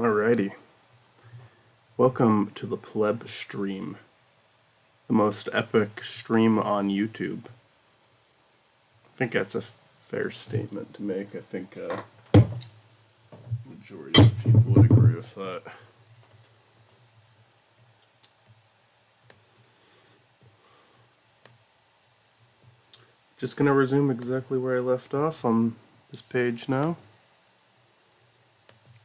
Alrighty. Welcome to the Pleb stream, the most epic stream on YouTube. I think that's a fair statement to make. I think majority of people would agree with that. Just gonna resume exactly where I left off on this page now.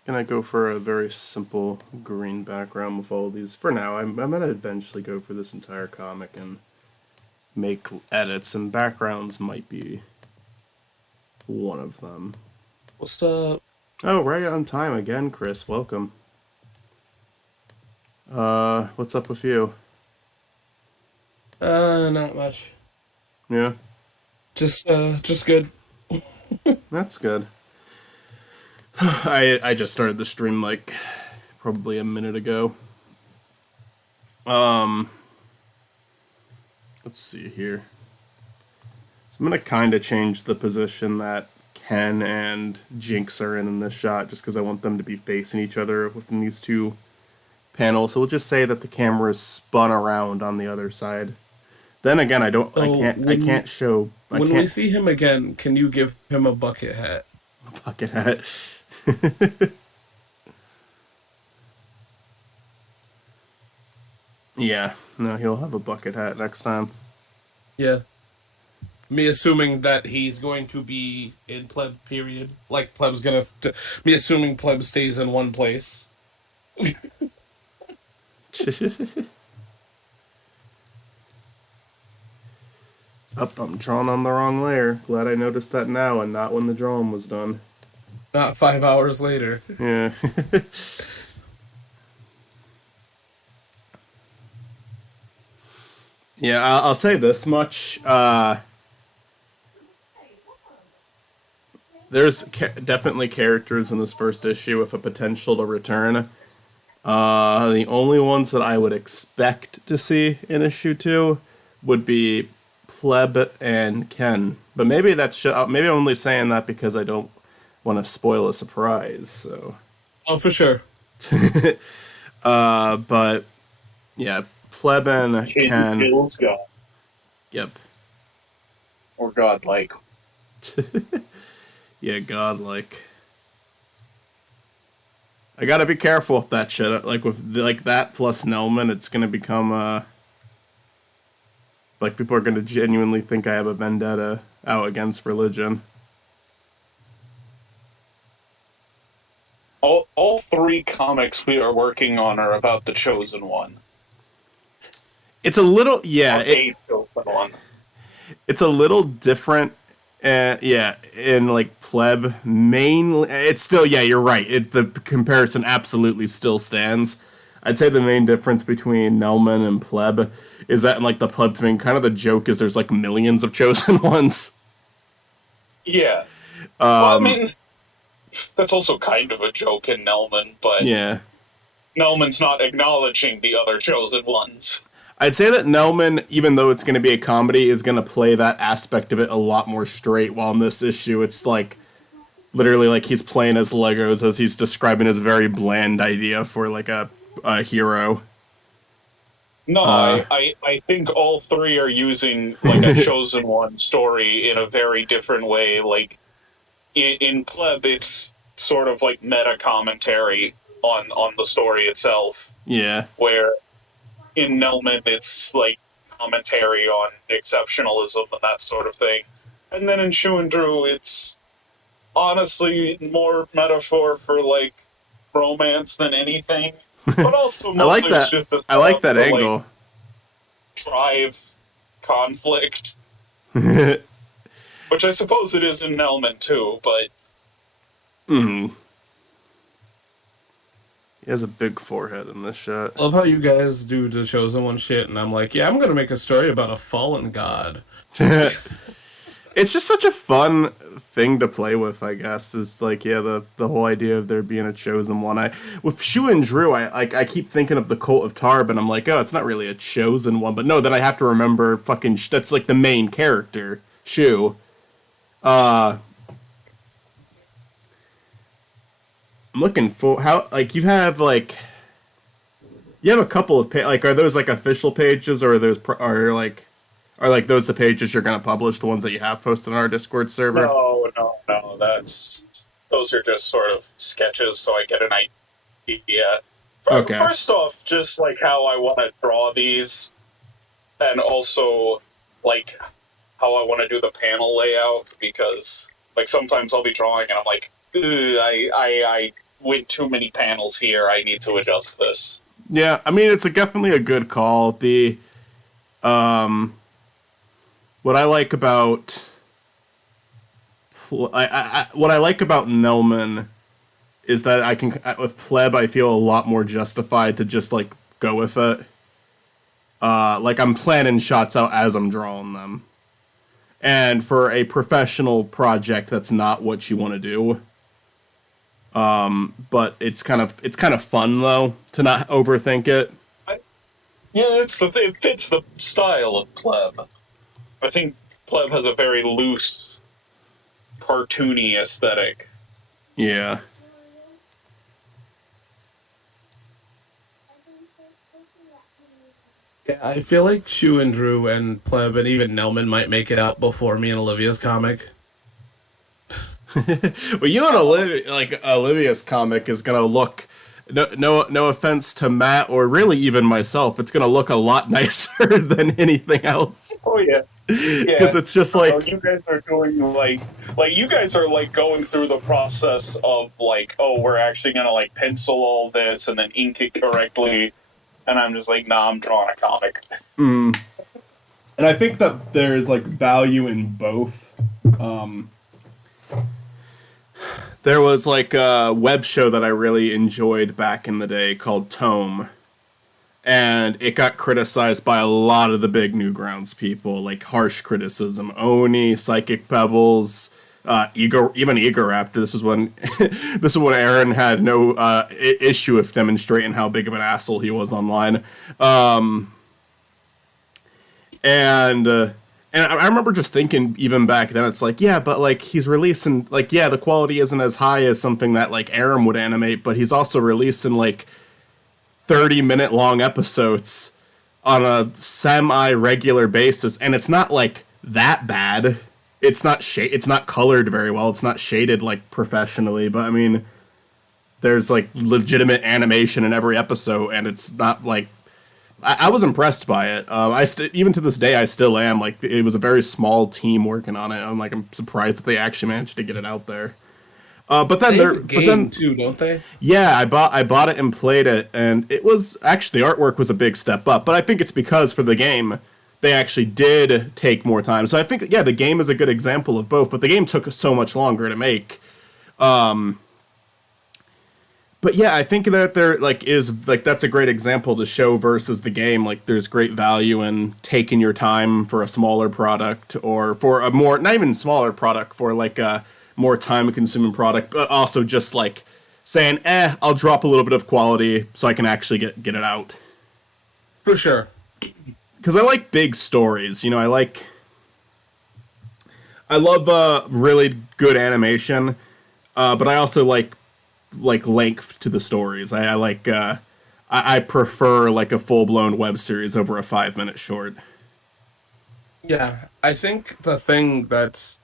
Gonna go for a very simple green background with all these. For now, I'm gonna eventually go for this entire comic and make edits, and backgrounds might be one of them. What's up? Oh, right on time again, Chris. Welcome. What's up with you? Not much. Yeah, Just good. that's good. I just started the stream like probably a minute ago. Let's see here. So I'm gonna kind of change the position that Ken and Jinx are in this shot, just because I want them to be facing each other within these two panels. So we'll just say that the camera is spun around on the other side. Then again, I can't show. When we see him again, can you give him a bucket hat? Bucket hat. Yeah, no, he'll have a bucket hat next time. Yeah. Me assuming that he's going to be in Pleb period. Like Pleb's gonna. Me assuming Pleb stays in one place. Up, I'm drawn on the wrong layer. Glad I noticed that now and not when the drawing was done. Not 5 hours later. Yeah. Yeah, I'll say this much. There's definitely characters in this first issue with a potential to return. The only ones that I would expect to see in issue 2 would be Pleb and Ken. But maybe maybe I'm only saying that because I don't want to spoil a surprise. So. Oh, for sure. But yeah, Pleb and Ken. Kills God. Yep. Or godlike. Yeah, godlike. I gotta be careful with that shit. Like with that plus Nelman, it's gonna become like people are gonna genuinely think I have a vendetta out against religion. All three comics we are working on are about the Chosen One. It's a little A Chosen One. It's a little different. Yeah, in like Pleb mainly, it's still you're right. The comparison absolutely still stands. I'd say the main difference between Nelman and Pleb is that in like the Pleb thing, kind of the joke is there's like millions of chosen ones. Yeah. Well, I mean, that's also kind of a joke in Nelman, but Yeah. Nelman's not acknowledging the other Chosen Ones. I'd say that Nelman, even though it's going to be a comedy, is going to play that aspect of it a lot more straight, while in this issue it's like literally like he's playing as Legos as he's describing his very bland idea for like a hero. No, I think all three are using like a Chosen One story in a very different way. Like in Pleb, it's sort of like meta commentary on the story itself. Yeah. Where in Nelman, it's like commentary on exceptionalism and that sort of thing. And then in Shu and Drew, it's honestly more metaphor for like romance than anything. But also mostly it's just a I like that angle. Like, drive conflict. Which I suppose it is in Nelman too, but He has a big forehead in this shot. I love how you guys do the Chosen One shit, and I'm like, yeah, I'm gonna make a story about a fallen god. It's just such a fun thing to play with, I guess. Is like, the whole idea of there being a chosen one. With Shu and Drew, I keep thinking of the Cult of Tarb, and I'm like, oh, it's not really a chosen one. But no, then I have to remember fucking that's like the main character, Shu. I'm looking for how like you have like you have a couple of like are those like official pages or are those are like those the pages you're gonna publish, the ones that you have posted on our Discord server? No, no, no. Those are just sort of sketches, so I get an idea. Okay. First off, just like how I want to draw these, and also like how I want to do the panel layout, because like sometimes I'll be drawing and I'm like, I went too many panels here. I need to adjust this. Yeah, I mean it's definitely a good call. The what I like about what I like about Nelman is that I can with Pleb I feel a lot more justified to just like go with it. Like I'm planning shots out as I'm drawing them. And for a professional project that's not what you want to do. But it's kind of fun though to not overthink it. Yeah, it fits the style of Pleb. I think Pleb has a very loose, cartoony aesthetic. Yeah. Yeah, I feel like Shu and Drew and Pleb and even Nelman might make it out before me and Olivia's comic. Well, you and Olivia's comic is gonna look. No offense to Matt or really even myself, it's gonna look a lot nicer than anything else. Oh yeah, Because it's just like you guys are doing like you guys are like going through the process of like, oh, we're actually gonna like pencil all this and then ink it correctly, and I'm just like, nah, I'm drawing a comic. and I think that there's like value in both. There was like a web show that I really enjoyed back in the day called Tome. And it got criticized by a lot of the big Newgrounds people, like harsh criticism. Oni, Psychic Pebbles, even Eager Raptor. This is when Aaron had no issue with demonstrating how big of an asshole he was online. And I remember just thinking, even back then, it's like, yeah, but like he's releasing, like, yeah, the quality isn't as high as something that like Aaron would animate, but he's also releasing like 30-minute long episodes on a semi-regular basis, and it's not like that bad. It's not colored very well. It's not shaded like professionally, but I mean, there's like legitimate animation in every episode, and it's not like I was impressed by it. Even to this day, I still am. Like, it was a very small team working on it. I'm surprised that they actually managed to get it out there. But then they have a game too, don't they? Yeah, I bought it and played it, and it was actually the artwork was a big step up. But I think it's because for the game, they actually did take more time. So I think the game is a good example of both. But the game took so much longer to make. But yeah, I think that there is that's a great example, the show versus the game. Like there's great value in taking your time for a smaller product or for a more, not even smaller product, for like a more time consuming product, but also just like saying, I'll drop a little bit of quality so I can actually get it out. For sure. Because I like big stories, I love really good animation, but I also like length to the stories. I prefer like a full-blown web series over a 5-minute short. Yeah, I think the thing that's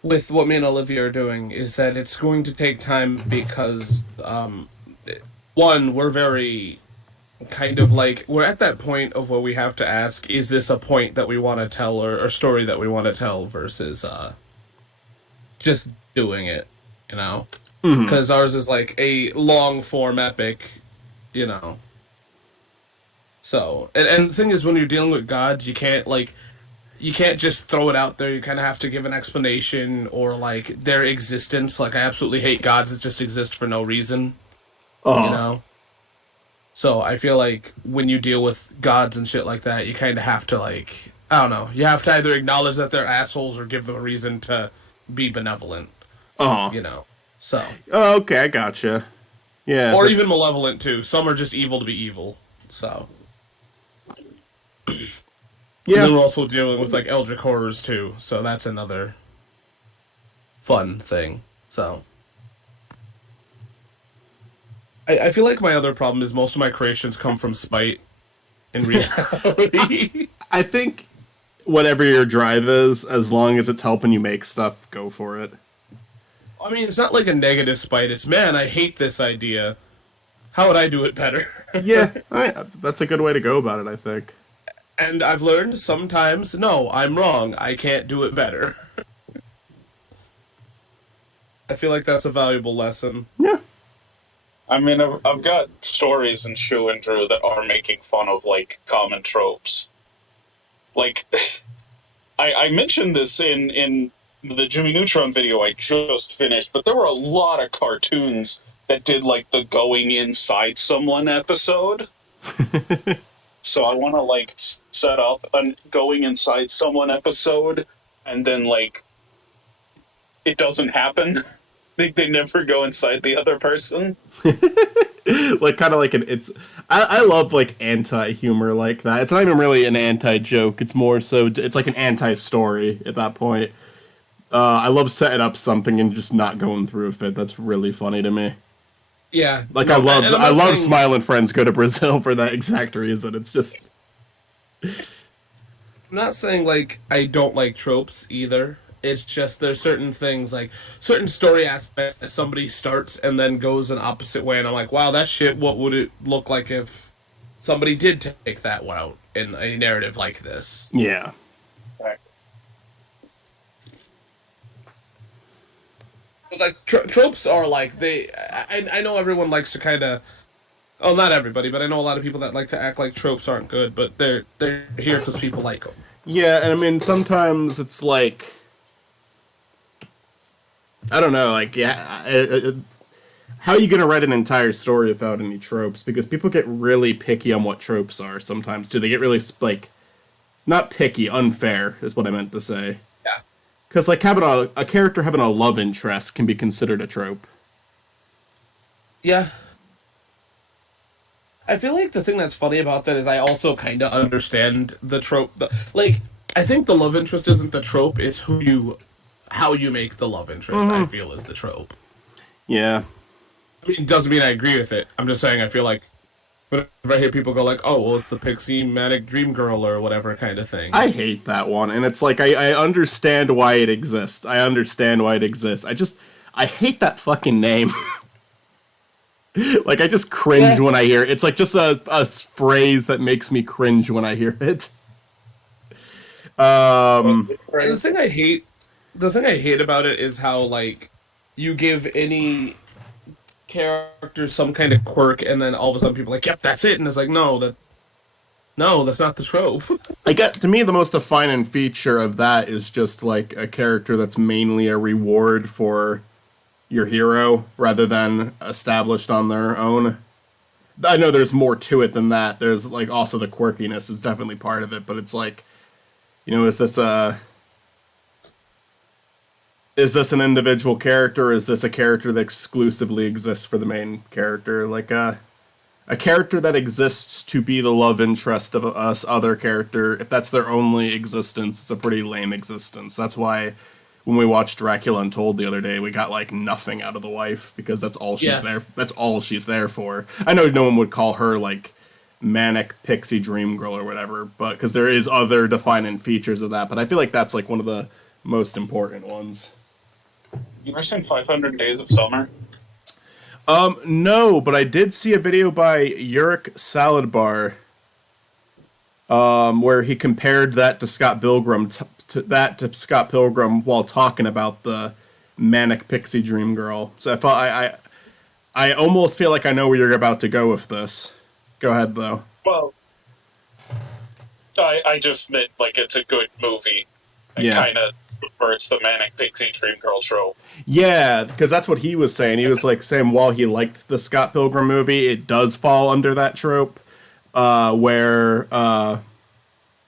with what me and Olivia are doing is that it's going to take time because one, we're very kind of like we're at that point of where we have to ask, is this a point that we want to tell or a story that we want to tell versus just doing it, because ours is like a long form epic, so and the thing is, when you're dealing with gods, you can't just throw it out there. You kind of have to give an explanation or like their existence. Like I absolutely hate gods that just exist for no reason, so I feel like when you deal with gods and shit like that, you kind of have to like, I don't know, you have to either acknowledge that they're assholes or give them a reason to be benevolent. So. Oh, okay, I gotcha. Yeah. Or even malevolent too. Some are just evil to be evil. So. Yeah. And then we're also dealing with like eldritch horrors too, so that's another fun thing. So. I feel like my other problem is most of my creations come from spite in reality. I think whatever your drive is, as long as it's helping you make stuff, go for it. I mean, it's not like a negative spite. It's, man, I hate this idea. How would I do it better? Yeah, that's a good way to go about it, I think. And I've learned sometimes, no, I'm wrong. I can't do it better. I feel like that's a valuable lesson. Yeah. I mean, I've got stories in Shu and Drew that are making fun of, like, common tropes. Like, I mentioned this in the Jimmy Neutron video I just finished, but there were a lot of cartoons that did, like, the going inside someone episode. So I want to, like, set up a going inside someone episode, and then, like, it doesn't happen. They never go inside the other person. Like, kind of like I love, like, anti-humor like that. It's not even really an anti-joke. It's more so, it's like an anti-story at that point. I love setting up something and just not going through with it. That's really funny to me. Yeah. Like, no, I love saying, Smiling Friends Go to Brazil for that exact reason. It's just... I'm not saying, like, I don't like tropes either. It's just there's certain things, like, certain story aspects that somebody starts and then goes an opposite way, and I'm like, wow, that shit, what would it look like if somebody did take that route in a narrative like this? Yeah. Right. Like, tropes are, like, I know everyone likes to kind of... Oh, not everybody, but I know a lot of people that like to act like tropes aren't good, but they're here because people like them. Yeah, and I mean, sometimes it's like... I don't know, like, yeah, how are you going to write an entire story without any tropes? Because people get really picky on what tropes are sometimes, too. They get really, like, not picky, unfair is what I meant to say. Yeah. Because, like, having a character having a love interest can be considered a trope. Yeah. I feel like the thing that's funny about that is I also kind of understand the trope. Like, I think the love interest isn't the trope, it's how you make the love interest, I feel, is the trope. Yeah. I mean, it doesn't mean I agree with it. I'm just saying I feel like whenever I hear people go like, oh, well, it's the pixie manic dream girl or whatever kind of thing. I hate that one, and it's like, I understand why it exists. I hate that fucking name. Like, I just cringe when I hear it. It's like just a phrase that makes me cringe when I hear it. And the thing I hate about it is how, like, you give any character some kind of quirk, and then all of a sudden people are like, yep, that's it, and it's like, no, that's not the trope. To me, the most defining feature of that is just, like, a character that's mainly a reward for your hero, rather than established on their own. I know there's more to it than that. There's, like, also the quirkiness is definitely part of it, but it's like, you know, is this an individual character, or is this a character that exclusively exists for the main character? Like, a character that exists to be the love interest of us other character, if that's their only existence, it's a pretty lame existence. That's why when we watched Dracula Untold the other day, we got, like, nothing out of the wife, because that's all she's there. That's all she's there for. I know no one would call her, like, manic pixie dream girl or whatever, but because there is other defining features of that, but I feel like that's, like, one of the most important ones. You ever seen 500 Days of Summer? No, but I did see a video by Yurik Salad Bar, where he compared that to Scott Pilgrim, to Scott Pilgrim while talking about the manic pixie dream girl. So I almost feel like I know where you're about to go with this. Go ahead, though. Well, I just meant, like, it's a good movie. It kind of subverts the manic pixie dream girl trope. Yeah, because that's what he was saying. He was, like, saying while he liked the Scott Pilgrim movie, it does fall under that trope, where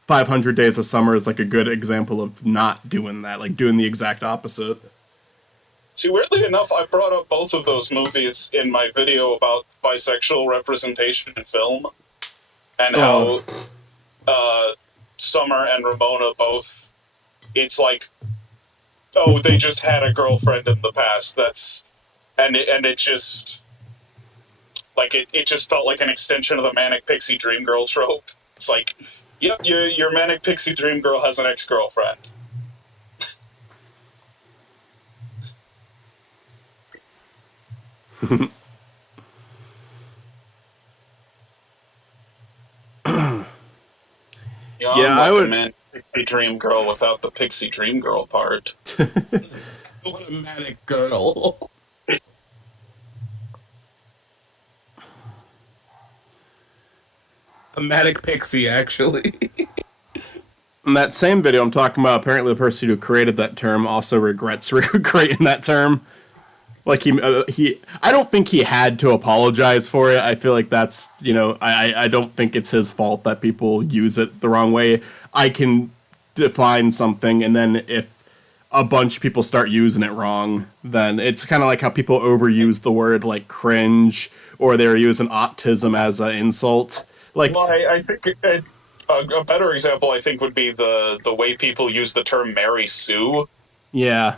500 Days of Summer is, like, a good example of not doing that, like, doing the exact opposite. See, weirdly enough, I brought up both of those movies in my video about bisexual representation in film, and how Summer and Ramona both, it's like, oh, they just had a girlfriend in the past. And it just, Like, it just felt like an extension of the Manic Pixie Dream Girl trope. It's like, yep, your Manic Pixie Dream Girl has an ex-girlfriend. Yeah, I would. A Manic Pixie Dream Girl without the Pixie Dream Girl part. What a manic girl. A manic pixie, actually. In that same video I'm talking about, apparently the person who created that term also regrets creating that term. Like I don't think he had to apologize for it. I feel like that's, I don't think it's his fault that people use it the wrong way. I can define something, and then if a bunch of people start using it wrong, then it's kind of like how people overuse the word like cringe, or they're using autism as an insult. Like, well, I think a better example, I think, would be the way people use the term Mary Sue. yeah.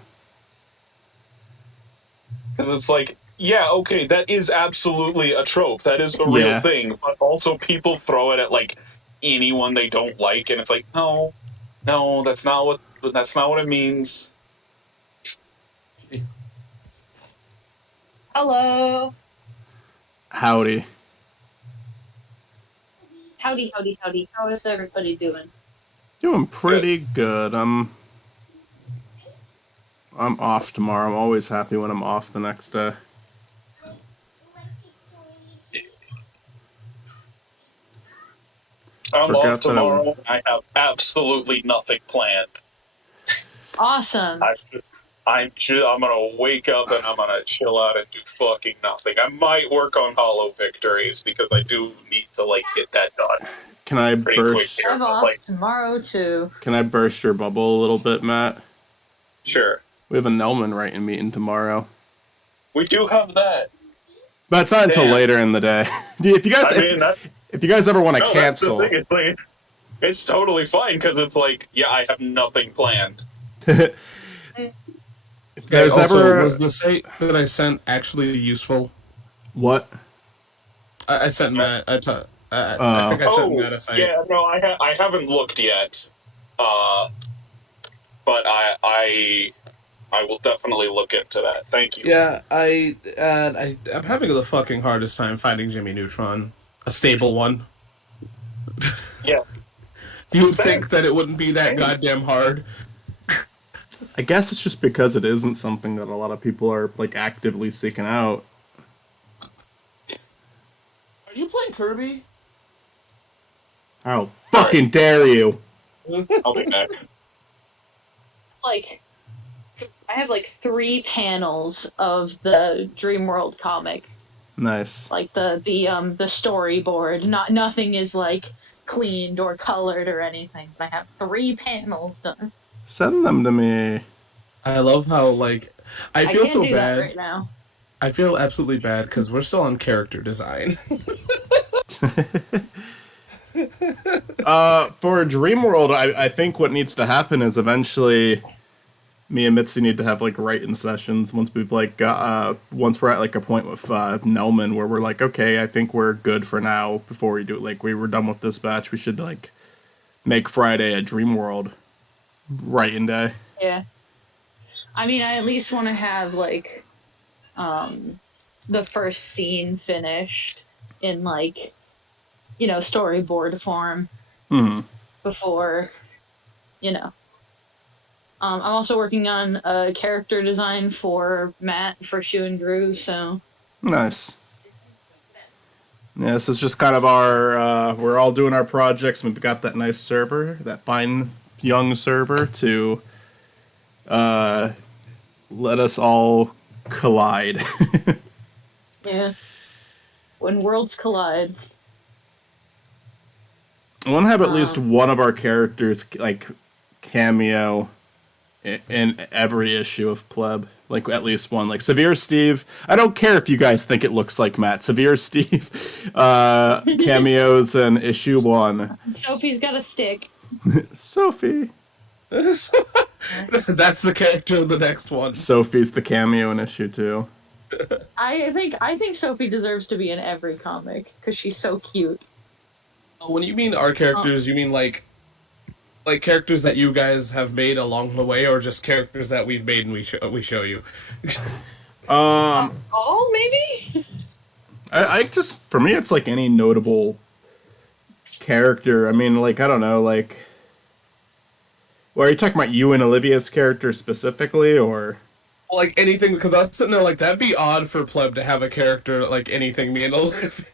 Because it's like, yeah, okay, that is absolutely a trope. That is a real thing. But also people throw it at, like, anyone they don't like, and it's like, no, that's not what it means. Hello. Howdy. Howdy. How is everybody doing? Doing pretty good. I'm off tomorrow. I'm always happy when I'm off the next day. I'm off tomorrow. I have absolutely nothing planned. Awesome. I'm gonna wake up and I'm gonna chill out and do fucking nothing. I might work on Hollow Victories because I do need to get that done. Can I pretty burst? quick here, I'm off tomorrow too. Can I burst your bubble a little bit, Matt? Sure. We have a Nelman writing meeting tomorrow. We do have that. But it's not until later in the day. If you guys, if you guys ever want to cancel, that's the thing. It's totally fine because it's like, yeah, I have nothing planned. if there's ever was the site that I sent actually useful? What? I sent Matt. I think I sent Matt a site. Yeah, no, I haven't looked yet. But I will definitely look into that. Thank you. Yeah, I'm having the fucking hardest time finding Jimmy Neutron, a stable one. Yeah. You would think that it wouldn't be that goddamn hard. I guess it's just because it isn't something that a lot of people are actively seeking out. Are you playing Kirby? How fucking dare you! I'll be back. I have 3 panels of the Dreamworld comic. Nice. The storyboard. Nothing is cleaned or colored or anything. I have 3 panels done. Send them to me. I love how I feel so do bad that right now. I feel absolutely bad because we're still on character design. For Dreamworld, I think what needs to happen is eventually me and Mitzi need to have writing sessions once we've once we're at a point with Nelman where we're okay, I think we're good for now. Before we do it, we were done with this batch, we should make Friday a Dreamworld writing day. Yeah. I mean, I at least want to have the first scene finished in storyboard form before, I'm also working on a character design for Matt for Shu and Gru, so. Nice. Yeah, this is just kind of our, we're all doing our projects, and we've got that nice server, that fine young server to let us all collide. Yeah. When worlds collide. I want to have at least one of our characters cameo in every issue of Pleb. At least one. Severe Steve. I don't care if you guys think it looks like Matt. Severe Steve cameos in issue 1. Sophie's got a stick. Sophie. That's the character of the next one. Sophie's the cameo in issue 2. I think Sophie deserves to be in every comic because she's so cute. When you mean our characters, you mean like characters that you guys have made along the way, or just characters that we've made and we show you? All maybe. I just, for me, it's like any notable character. I mean, like, I don't know, like, well, are you talking about you and Olivia's character specifically, or? Well, like anything, because I was sitting there like that'd be odd for Pleb to have a character like anything me and Olivia.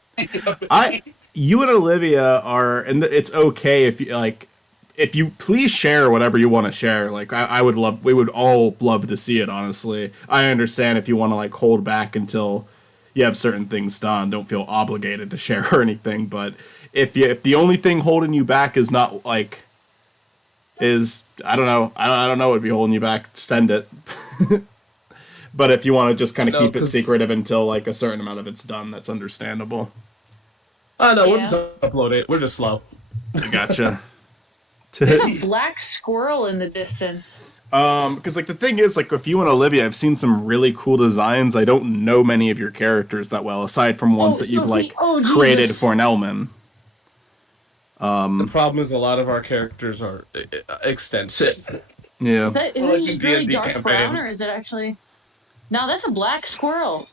You and Olivia are, and it's okay if you like, if you please share whatever you want to share. Like, I would love, we would all love to see it. Honestly, I understand if you want to like hold back until you have certain things done. Don't feel obligated to share or anything. But if the only thing holding you back is not like, is I don't know, I don't know what would be holding you back. Send it. But if you want to just kind of keep it secretive until like a certain amount of it's done, that's understandable. Oh no, we'll just upload it. We're just slow. I gotcha. There's a black squirrel in the distance. Because like the thing is, like with you and Olivia, I've seen some really cool designs. I don't know many of your characters that well, aside from ones that you've like created for Nelman. The problem is a lot of our characters are extensive. Yeah. Is it Well, like just the really D&D dark campaign. brown, or is it actually? No, that's a black squirrel.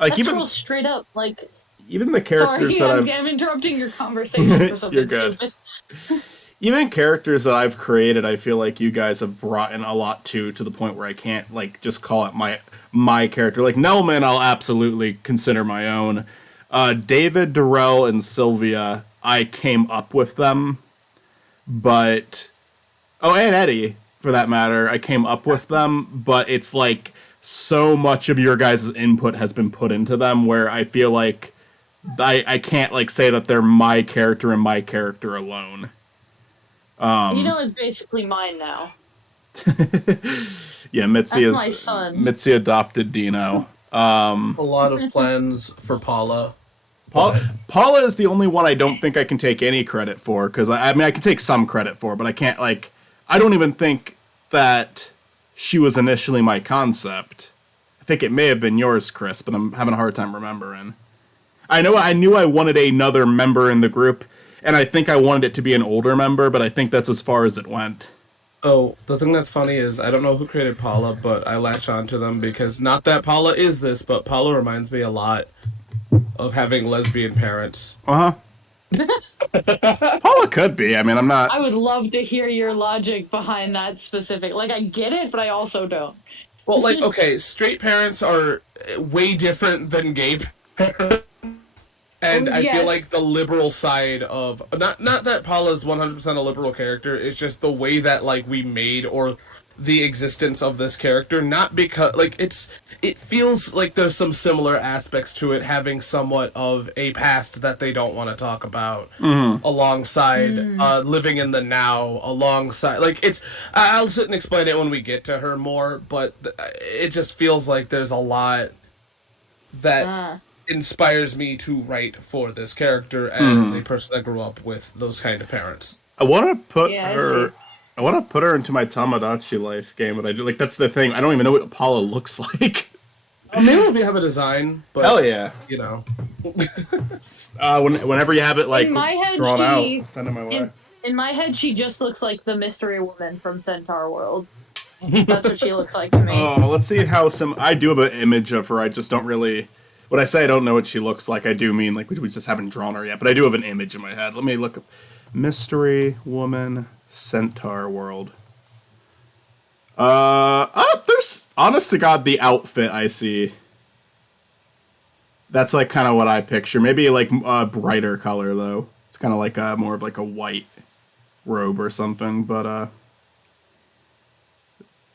Like That squirrel's straight up like. even the characters Sorry, that I'm interrupting your conversation for something You're good. stupid. Even characters that I've created, I feel like you guys have brought in a lot to the point where I can't like just call it my character. Like Nelman, I'll absolutely consider my own. David, Darrell, and Sylvia, I came up with them, but and Eddie for that matter, I came up with them. But it's like so much of your guys' input has been put into them, where I feel like I can't like say that they're my character and my character alone. It's basically mine now. Yeah, Mitzi That's my is son. Mitzi adopted Dino. A lot of plans for Paula. Paula is the only one I don't think I can take any credit for, because I mean I can take some credit for, but I can't like I don't even think that she was initially my concept. I think it may have been yours, Chris, but I'm having a hard time remembering. I knew I wanted another member in the group, and I think I wanted it to be an older member, but I think that's as far as it went. Oh, the thing that's funny is I don't know who created Paula, but I latch on to them because not that Paula is this, but Paula reminds me a lot of having lesbian parents. Uh-huh. Paula could be. I mean, I'm not... I would love to hear your logic behind that specific. Like, I get it, but I also don't. Well, like, okay, straight parents are way different than gay parents. And I feel like the liberal side of not that Paula's 100% a liberal character, it's just the way that like we made or the existence of this character, not because like it feels like there's some similar aspects to it having somewhat of a past that they don't want to talk about alongside living in the now alongside like it's I'll sit and explain it when we get to her more, but it just feels like there's a lot that inspires me to write for this character as a person that grew up with those kind of parents. I want to put her. I want to put her into my Tamagotchi life game, but I do like that's the thing. I don't even know what Paula looks like. Maybe if you have a design, but hell yeah, you know. Whenever you have it like in my head, drawn out, send it my way. In my head, she just looks like the mystery woman from Centaur World. That's what she looks like to me. Oh, let's see how I do have an image of her. I just don't really. When I say I don't know what she looks like, I do mean like we just haven't drawn her yet. But I do have an image in my head. Let me look up mystery woman Centaur World. There's honest to God the outfit I see. That's like kind of what I picture. Maybe like a brighter color though. It's kind of like more of like a white robe or something. But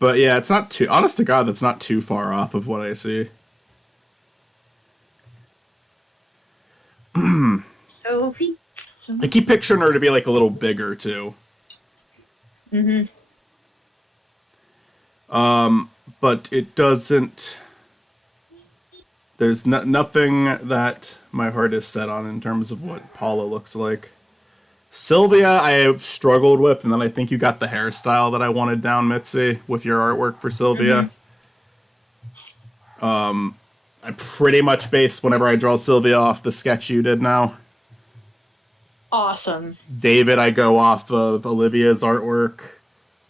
yeah, it's not too honest to God. That's not too far off of what I see. Sophie. I keep picturing her to be like a little bigger too. But it doesn't. There's nothing that my heart is set on in terms of what Paula looks like. Sylvia, I have struggled with, and then I think you got the hairstyle that I wanted down, Mitzi, with your artwork for Sylvia. I pretty much base whenever I draw Sylvia off the sketch you did now. Awesome. David, I go off of Olivia's artwork.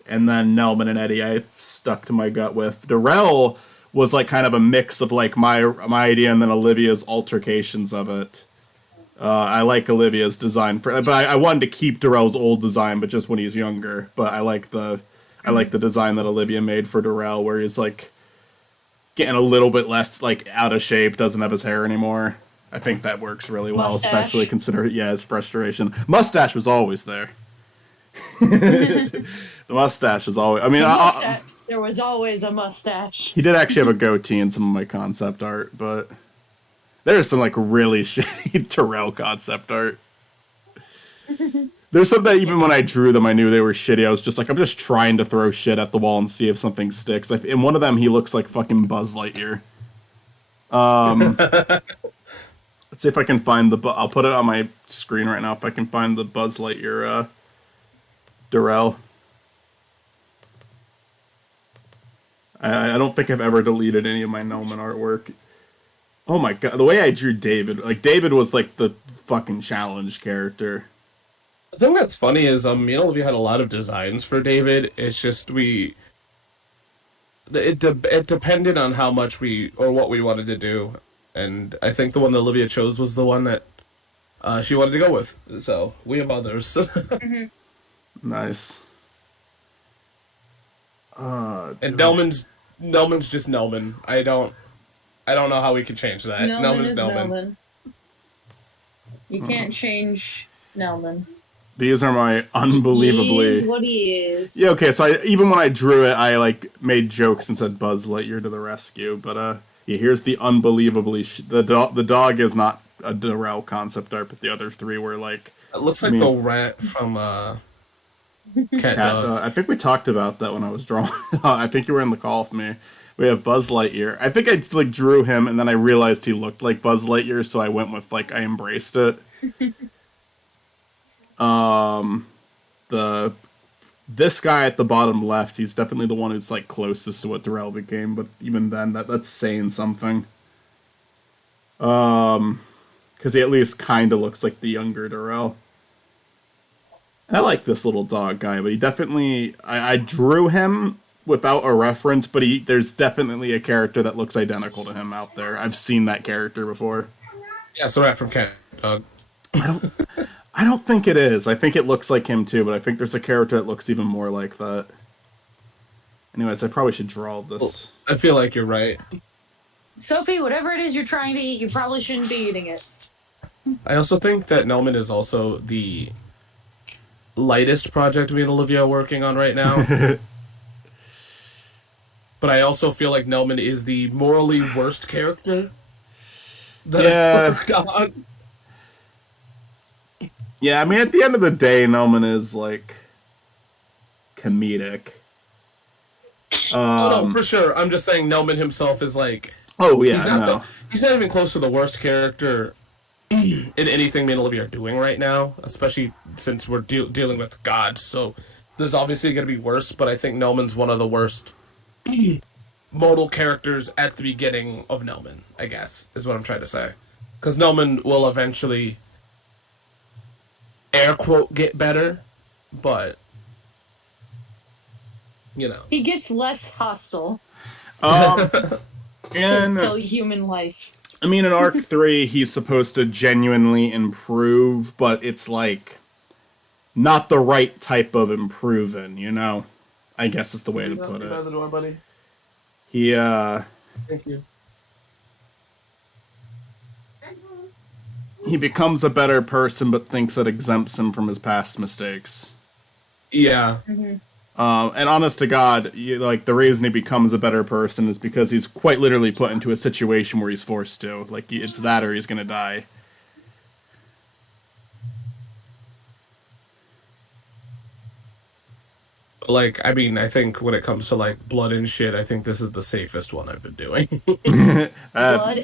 And then Nelman and Eddie, I stuck to my gut with. Darrell was like kind of a mix of like my idea and then Olivia's altercations of it. I like Olivia's design but I wanted to keep Darrell's old design, but just when he's younger. But I like the design that Olivia made for Darrell, where he's like getting a little bit less like out of shape, doesn't have his hair anymore. I think that works really well, especially considering his frustration. Mustache was always there. The mustache was always. I mean, there was always a mustache. He did actually have a goatee in some of my concept art, but there's some like really shitty Terrell concept art. There's some that even when I drew them, I knew they were shitty. I was just like, I'm just trying to throw shit at the wall and see if something sticks. In one of them, he looks like fucking Buzz Lightyear. Let's see if I can find I'll put it on my screen right now if I can find the Buzz Lightyear Darrell. I don't think I've ever deleted any of my Nelman artwork. Oh my god, the way I drew David, like David was like the fucking challenge character. The thing that's funny is, me and Olivia had a lot of designs for David. It's just it depended on how much or what we wanted to do, and I think the one that Olivia chose was the one that she wanted to go with. So we have others. Mm-hmm. Nice. And Nelman's just Nelman. I don't know how we could change that. Nelman's Nelman. You can't change Nelman. These are my unbelievably. He is what he is. Yeah, okay. So even when I drew it, I like made jokes and said Buzz Lightyear to the rescue. But yeah, here's the unbelievably the dog is not a Darrell concept art, but the other three were like. It looks like the rat from Cat Dog. I think we talked about that when I was drawing. I think you were in the call with me. We have Buzz Lightyear. I think I like drew him, and then I realized he looked like Buzz Lightyear, so I went with like I embraced it. This guy at the bottom left, he's definitely the one who's like closest to what Darrell became, but even then, that's saying something. Because he at least kind of looks like the younger Darrell. I like this little dog guy, but he definitely... I drew him without a reference, but there's definitely a character that looks identical to him out there. I've seen that character before. Yeah, it's the rat from Cat Dog. I don't think it is. I think it looks like him too, but I think there's a character that looks even more like that. Anyways, I probably should draw this. I feel like you're right. Sophie, whatever it is you're trying to eat, you probably shouldn't be eating it. I also think that Nelman is also the lightest project me and Olivia are working on right now. But I also feel like Nelman is the morally worst character that I worked on. Yeah, I mean, at the end of the day, Nelman is, like, comedic. Oh, no, for sure. I'm just saying Nelman himself is, like... Oh, yeah, he's not even close to the worst character in anything me and Olivia are doing right now, especially since we're dealing with gods, so there's obviously going to be worse, but I think Nelman's one of the worst modal characters at the beginning of Nelman, I guess, is what I'm trying to say. Because Nelman will eventually... air quote get better, but you know he gets less hostile. And to human life. I mean, in Arc 3, he's supposed to genuinely improve, but it's like not the right type of improving, you know? I guess is the way to put it. The door, buddy. He Thank you. He becomes a better person, but thinks that exempts him from his past mistakes. Yeah. Mm-hmm. And honest to God, like the reason he becomes a better person is because he's quite literally put into a situation where he's forced to. Like it's that, or he's gonna die. Like, I mean, I think when it comes to like blood and shit, I think this is the safest one I've been doing. Blood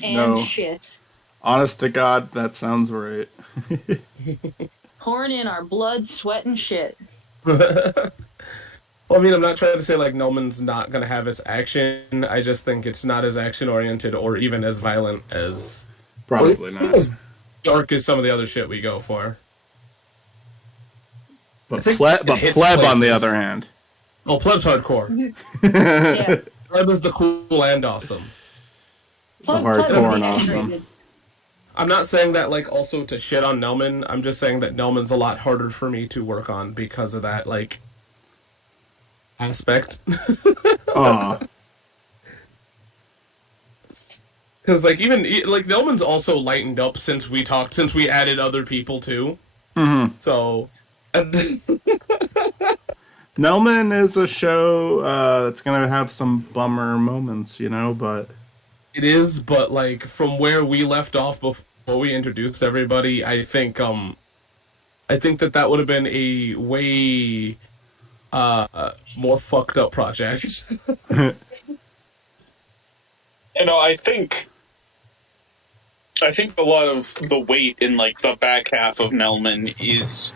and shit. Honest to God, that sounds right. Pouring in our blood, sweat, and shit. Well, I mean, I'm not trying to say like Nelman's not gonna have its action. I just think it's not as action oriented or even as violent as or Probably even not. as dark as some of the other shit we go for. But think Pleb, it hits on the places. other hand. Oh, Pleb's hardcore. Yeah. Pleb is the cool and awesome. hardcore and X-rated. awesome. I'm not saying that like also to shit on Nelman. I'm just saying that Nelman's a lot harder for me to work on because of that like aspect. Aw. Because like even like Nelman's also lightened up since we added other people too. Mm-hmm. So Nelman is a show that's gonna have some bummer moments, but it is, but like from where we left off before we introduced everybody, I think that would have been a way more fucked up project. I think a lot of the weight in like the back half of Nelman is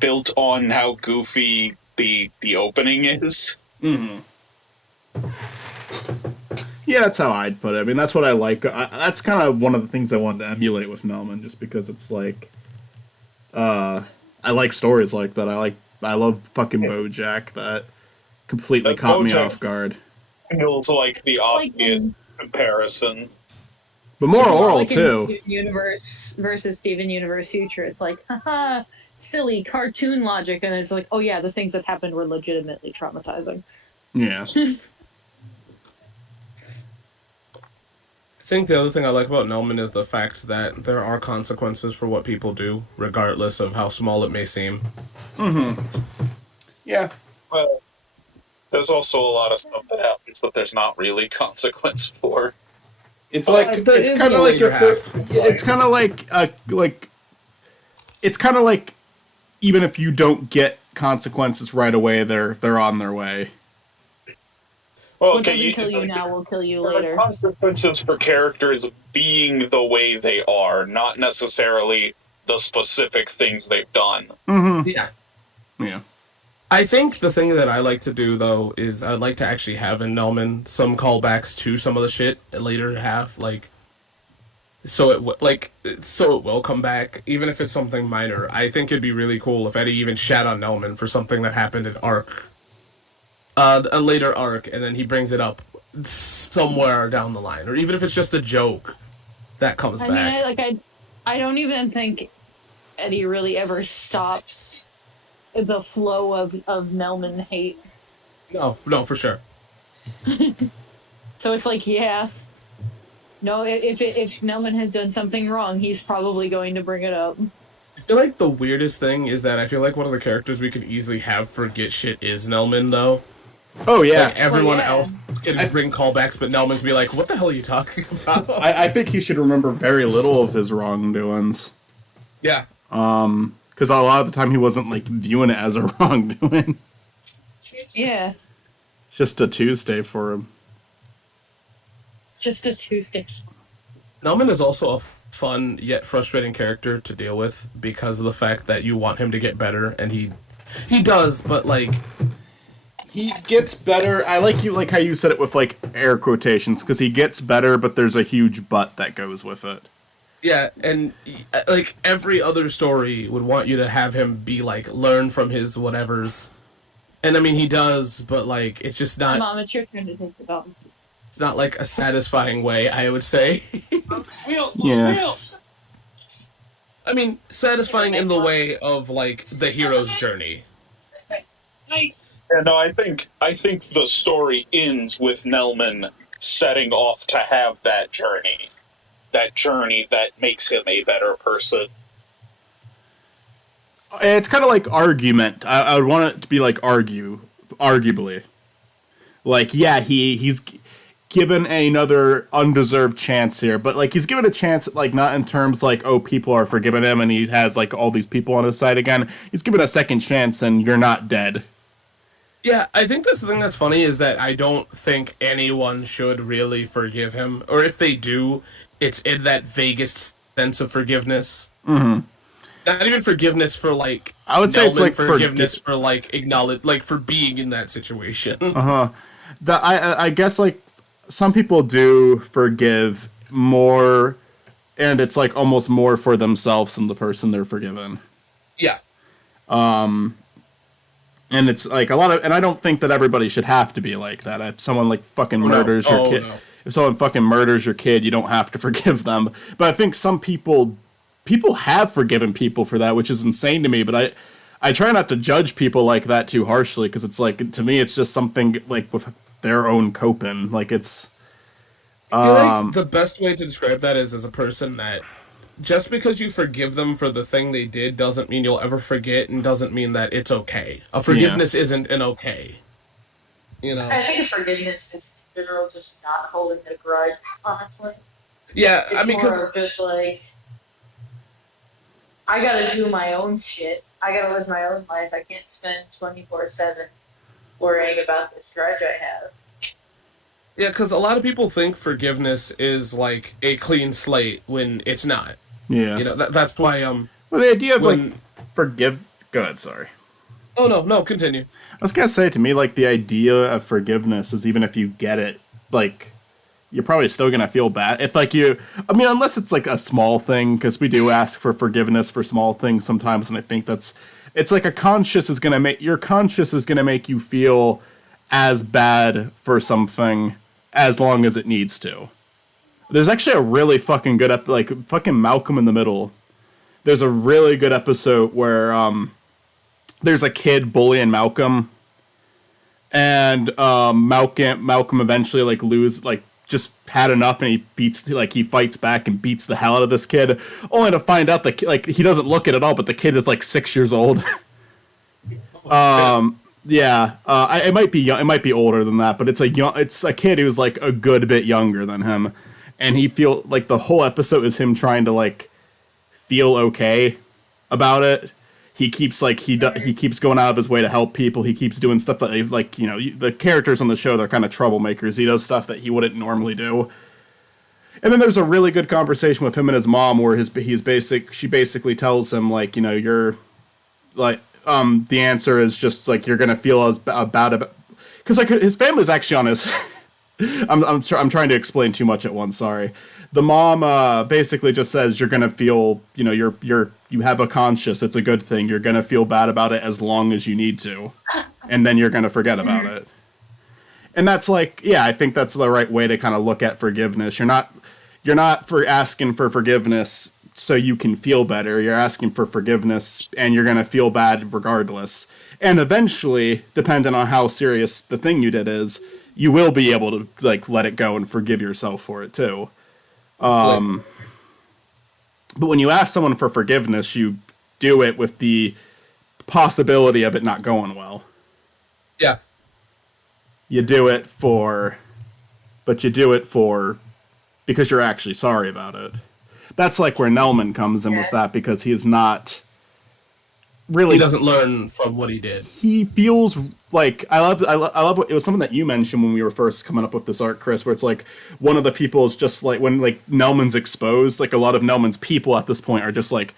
built on how goofy the opening is. Mm-hmm. Yeah, that's how I'd put it. I mean, that's what I like. That's kind of one of the things I wanted to emulate with Nelman, just because it's like, I like stories like that. I love fucking BoJack. That completely That caught me BoJack off guard. Feels like the Like obvious in- comparison. But more It's a lot oral like in too. Steven Universe versus Steven Universe Future. It's like, haha, silly cartoon logic, and it's like, oh yeah, the things that happened were legitimately traumatizing. Yeah. I think the other thing I like about Nelman is the fact that there are consequences for what people do, regardless of how small it may seem. Mm-hmm. Yeah. Well, there's also a lot of stuff that happens that there's not really consequence for. It's like that it's is kind of the like later if they're- half. it's kind of like even if you don't get consequences right away, they're on their way. Well, What okay, doesn't kill you now will kill you there are later. consequences for characters being the way they are, not necessarily the specific things they've done. Mm-hmm. Yeah. Yeah. I think the thing that I like to do though is I'd like to actually have in Nelman some callbacks to some of the shit later half, like so it will come back, even if it's something minor. I think it'd be really cool if Eddie even shat on Nelman for something that happened in a later arc, and then he brings it up somewhere down the line, or even if it's just a joke that comes I back. mean, I don't even think Eddie really ever stops the flow of Melman hate. No, for sure. So it's like, yeah. No, if Nelman has done something wrong, he's probably going to bring it up. I feel like the weirdest thing is that I feel like one of the characters we could easily have forget shit is Nelman, though. Oh yeah. Like, everyone Well, yeah. else can bring callbacks, but Nelman can be like, what the hell are you talking about? I think he should remember very little of his wrongdoings. Yeah. Because a lot of the time he wasn't like viewing it as a wrongdoing. Yeah, It's just a Tuesday for him. just a Tuesday. Nelman is also a fun yet frustrating character to deal with because of the fact that you want him to get better, and he does, but like He gets better. I like how you said it with like air quotations, because he gets better, but there's a huge but that goes with it. yeah, and like every other story would want you to have him be like learn from his whatevers, and I mean he does, but like it's just not. Mom, it's your turn to take the dog. It's not like a satisfying way, I would say. Yeah. I mean, satisfying in the way of like the hero's journey. Yeah, no, I think the story ends with Nelman setting off to have that journey that makes him a better person. It's kind of like argument. I would want it to be like arguably. Like, yeah, he's given another undeserved chance here, but like he's given a chance, like not in terms like, oh, people are forgiving him and he has like all these people on his side again. He's given a second chance and you're not dead. Yeah, I think that's the thing that's funny is that I don't think anyone should really forgive him, or if they do, it's in that vaguest sense of forgiveness. Mm-hmm. Not even forgiveness for like. I would say it's like forgiveness for like acknowledge, like for being in that situation. I guess like some people do forgive more, and it's like almost more for themselves than the person they're forgiven. Yeah. And it's like a lot of, and I don't think that everybody should have to be like that. If someone like fucking murders your kid, if someone fucking murders your kid, you don't have to forgive them. But I think some people have forgiven people for that, which is insane to me. But I try not to judge people like that too harshly, because it's like, to me, it's just something like with their own coping. Like it's. I feel like the best way to describe that is as a person that just because you forgive them for the thing they did doesn't mean you'll ever forget, and doesn't mean that it's okay. A forgiveness isn't an okay. You know? I think forgiveness is in general just not holding a grudge, honestly. Yeah, It's more of just like, I gotta do my own shit. I gotta live my own life. I can't spend 24/7 worrying about this grudge I have. Yeah, because a lot of people think forgiveness is like a clean slate when it's not. Yeah. You know, that's why Well, the idea of like forgive. Go ahead. Sorry. Oh no, continue. I was gonna say, to me, like the idea of forgiveness is, even if you get it, like you're probably still gonna feel bad if like you. I mean, unless it's like a small thing, because we do ask for forgiveness for small things sometimes, and I think it's like your conscience is gonna make you feel as bad for something as long as it needs to. There's actually a really fucking good like fucking Malcolm in the Middle. There's a really good episode where there's a kid bullying Malcolm, and Malcolm eventually just had enough, and he fights back and beats the hell out of this kid, only to find out that like he doesn't look it at all, but the kid is like 6 years old. Yeah, it might be older than that, but it's a kid who's like a good bit younger than him, and he feel like the whole episode is him trying to like feel okay about it. He keeps like he keeps going out of his way to help people. He keeps doing stuff that the characters on the show, they're kind of troublemakers. He does stuff that he wouldn't normally do. And then there's a really good conversation with him and his mom where she basically tells him like, you're like, the answer is just like, you're gonna feel as bad about, because like his family's actually on his. I'm trying to explain too much at once. Sorry. The mom basically just says you're gonna feel, you have a conscience. It's a good thing. You're gonna feel bad about it as long as you need to, and then you're gonna forget about it. And that's like, yeah, I think that's the right way to kind of look at forgiveness. You're not for asking for forgiveness so you can feel better. You're asking for forgiveness, and you're gonna feel bad regardless. And eventually, depending on how serious the thing you did is, you will be able to like let it go and forgive yourself for it too. But when you ask someone for forgiveness, you do it with the possibility of it not going well. Yeah. You do it because you're actually sorry about it. That's like where Nelman comes in with that, because he is not really. He doesn't learn from what he did. He feels like I love what, it was something that you mentioned when we were first coming up with this arc, Chris, where it's like one of the people is just like, when like Nelman's exposed, like a lot of Nelman's people at this point are just like,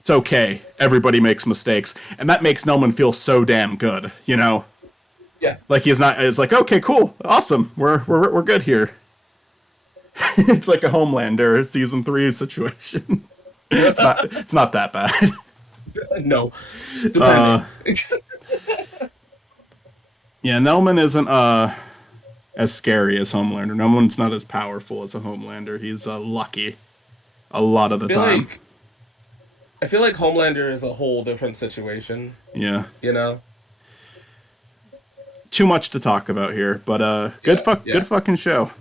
it's okay, everybody makes mistakes, and that makes Nelman feel so damn good, Yeah. Like it's like, okay, cool, awesome, we're good here. It's like a Homelander season 3 situation. It's not that bad. No. Yeah, Nelman isn't as scary as Homelander. Nelman's not as powerful as a Homelander. He's lucky a lot of the time. I feel like Homelander is a whole different situation. Yeah. Too much to talk about here, but good fucking show.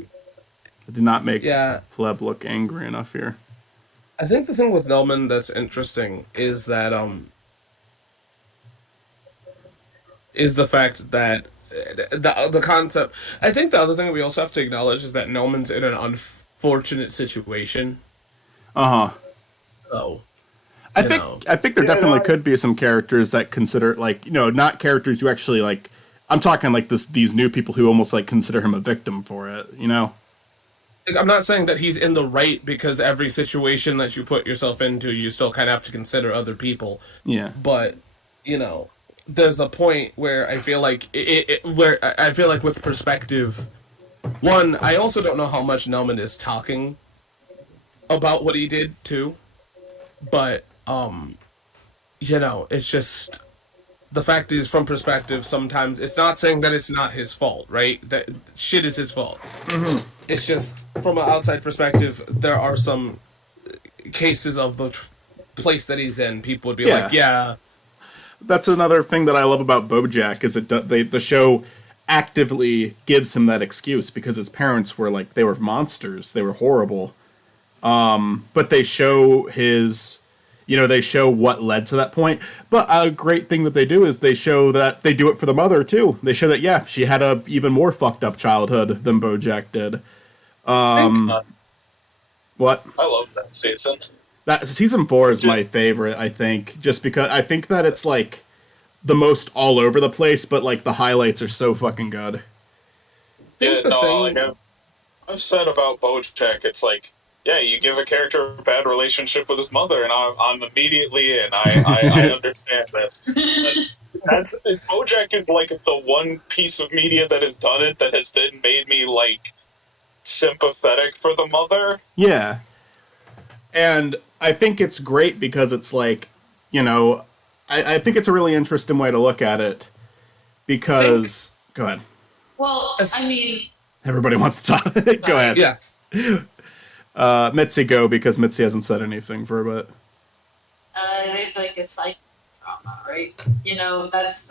I did not make Pleb look angry enough here. I think the thing with Nelman that's interesting is that is the fact that the concept. I think the other thing we also have to acknowledge is that Nelman's in an unfortunate situation. Oh. I think there definitely could be some characters that consider, like, not characters who actually, like, I'm talking like these new people who almost like consider him a victim for it, Like, I'm not saying that he's in the right, because every situation that you put yourself into, you still kind of have to consider other people. Yeah. But, there's a point where I feel like where I feel like with perspective, one, I also don't know how much Nelman is talking about what he did too, but it's just the fact is, from perspective, sometimes it's not saying that it's not his fault, right? That shit is his fault. It's just from an outside perspective, there are some cases of the place that he's in. People would be like, "Yeah." That's another thing that I love about BoJack is the show actively gives him that excuse because his parents were like they were monsters, they were horrible. But they show they show what led to that point. But a great thing that they do is they show that they do it for the mother too. They show that she had a even more fucked up childhood than BoJack did. What? I love that season. That season 4 is my favorite, I think, just because I think that it's like the most all over the place, but like the highlights are so fucking good. I've said about BoJack, it's like, you give a character a bad relationship with his mother, and I'm immediately in. I understand this. BoJack is like the one piece of media that has done it that has then made me like sympathetic for the mother. Yeah. And I think it's great because it's like, I think it's a really interesting way to look at it because... Go ahead. Well, I mean... Everybody wants to talk. Go ahead. Yeah. Mitzi, go, because Mitzi hasn't said anything for a bit. There's like a psych trauma, right? That's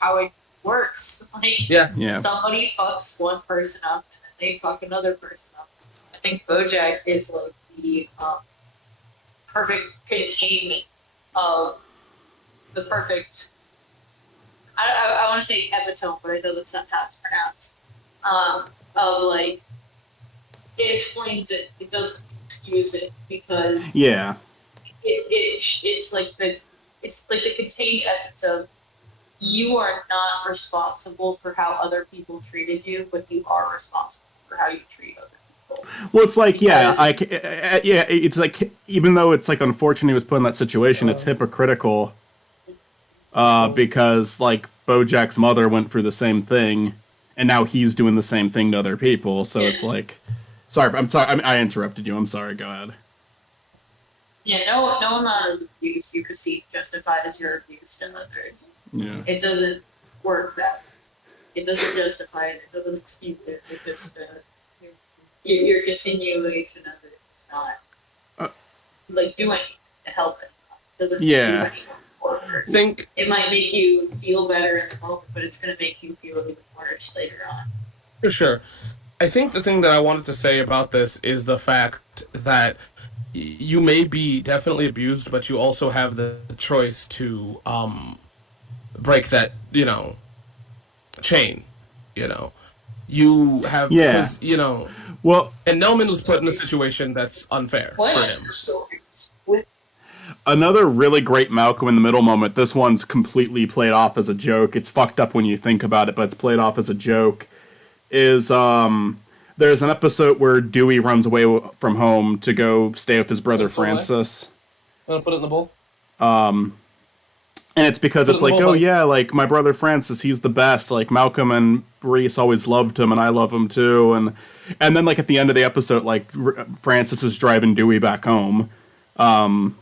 how it works. Like, somebody fucks one person up, and then they fuck another person up. I think BoJack is like the perfect containment of the perfect. I want to say epitome, but I know that's not how it's pronounced. Of like, it explains it. It doesn't excuse it because it's like the contained essence of you are not responsible for how other people treated you, but you are responsible for how you treat other people. Well, it's like it's like even though it's like unfortunate he was put in that situation, it's hypocritical because like BoJack's mother went through the same thing, and now he's doing the same thing to other people. So it's like, I'm sorry, I interrupted you. I'm sorry. Go ahead. Yeah, no amount of abuse you could see justified as your abuse to others. Yeah. It doesn't work that way. It doesn't justify it. It doesn't excuse it. It's just your continuation of it is not like do anything to help it. It doesn't do anything forward. It might make you feel better in the moment, but it's going to make you feel even worse later on. For sure. I think the thing that I wanted to say about this is the fact that you may be definitely abused, but you also have the choice to break that, chain. You have, because, well, and Nelman was put in a situation that's unfair for him. Another really great Malcolm in the Middle moment. This one's completely played off as a joke. It's fucked up when you think about it, but it's played off as a joke. Is there's an episode where Dewey runs away from home to go stay with his brother Francis. Want to put it in the bowl? And it's because it's like, like my brother Francis, he's the best. Like Malcolm and Reese always loved him, and I love him too. And then like at the end of the episode, like Francis is driving Dewey back home, because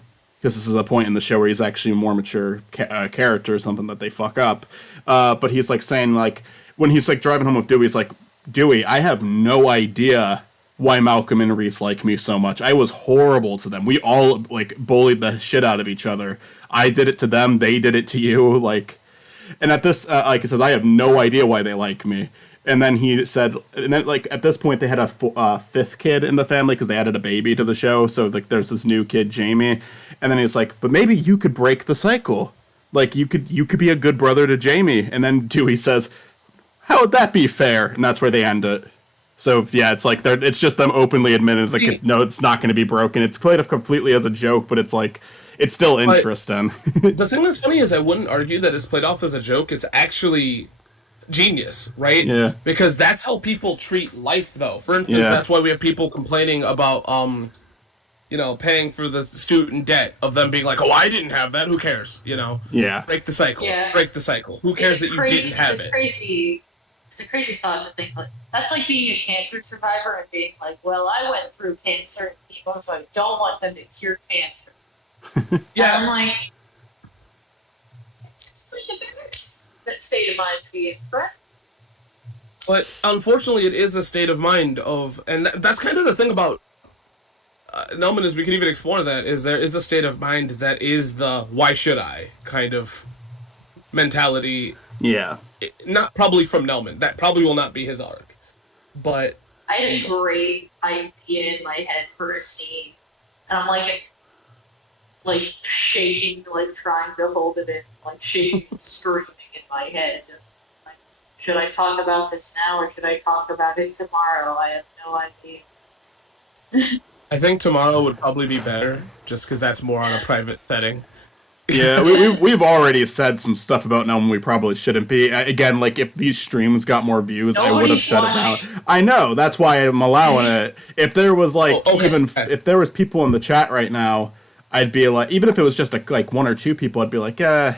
this is a point in the show where he's actually a more mature character or something that they fuck up. But he's like saying like when he's like driving home with Dewey, he's like, Dewey, I have no idea why Malcolm and Reese like me so much. I was horrible to them. We all like bullied the shit out of each other. I did it to them. They did it to you. Like, and at this, like he says, I have no idea why they like me. And then he said, and then like at this point they had a fifth kid in the family because they added a baby to the show. So like there's this new kid, Jamie. And then he's like, but maybe you could break the cycle. Like you could be a good brother to Jamie. And then Dewey says, how would that be fair? And that's where they end it. So yeah, it's like it's just them openly admitting like no, it's not going to be broken. It's played off completely as a joke, but it's like it's still interesting. The thing that's funny is I wouldn't argue that it's played off as a joke. It's actually genius, right? Yeah. Because that's how people treat life, though. For instance, that's why we have people complaining about, paying for the student debt, of them being like, oh, I didn't have that, who cares, Yeah. Break the cycle. Yeah. Break the cycle. Who cares that you didn't have it? It's a crazy thought to think, like, that's like being a cancer survivor and being like, well, I went through cancer and chemo, so I don't want them to cure cancer. Yeah. And I'm like, it's like a better state of mind to be in, correct? But unfortunately, it is a state of mind of, and that's kind of the thing about Nelman, is we can even explore that, is there is a state of mind that is the why should I kind of mentality. Yeah. Not probably from Nelman. That probably will not be his arc. But I had a great idea in my head for a scene, and I'm like shaking, like trying to hold it in, like shaking, screaming in my head, just like, should I talk about this now or should I talk about it tomorrow? I have no idea. I think tomorrow would probably be better, just because that's more on a private setting. Yeah, we've already said some stuff about Nelman we probably shouldn't be. Again, like, if these streams got more views, I would have shut it down. I know, that's why I'm allowing it. If there was, like, if there was people in the chat right now, I'd be like, even if it was just, like, one or two people, I'd be like, I'm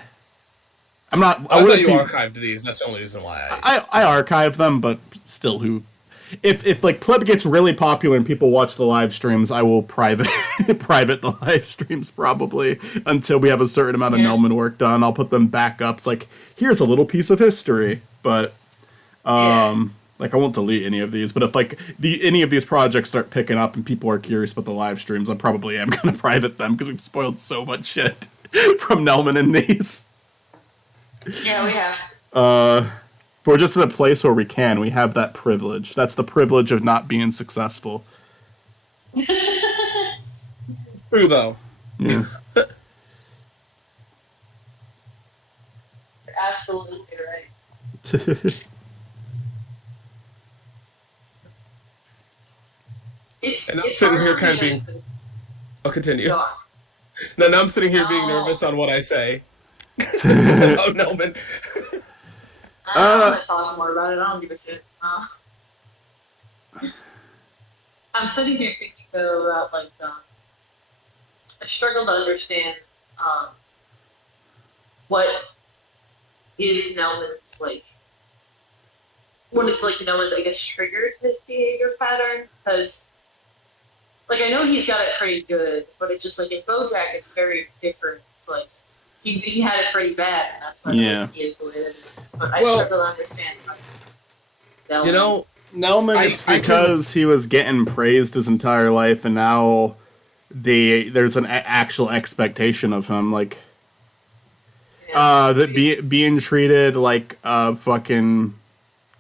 not... I thought you archived these, that's the only reason why I archived them, but still, who... If like Pleb gets really popular and people watch the live streams, I will private the live streams probably until we have a certain amount of Nelman work done. I'll put them back up. It's like, here's a little piece of history, but like, I won't delete any of these. But if like any of these projects start picking up and people are curious about the live streams, I probably am gonna private them because we've spoiled so much shit from Nelman in these. Yeah, we have. We're just in a place where we have that privilege. That's the privilege of not being successful. True, though. Yeah. You're absolutely right. And I'm sitting here kind of being... I'll continue. No, I'm sitting here being nervous on what I say. Oh, no, man. I'm not talking more about it. I don't give a shit. I'm sitting here thinking though about like I struggle to understand what is Nelman's like. What is like Nelman's I guess trigger to his behavior pattern? Because like I know he's got it pretty good, but it's just like in BoJack it's very different. It's like. He had it pretty bad, and that's why he is the way that he is. But I struggle to understand. Nelman. Nelman, it's because he was getting praised his entire life, and now there's an actual expectation of him, like that being treated like a fucking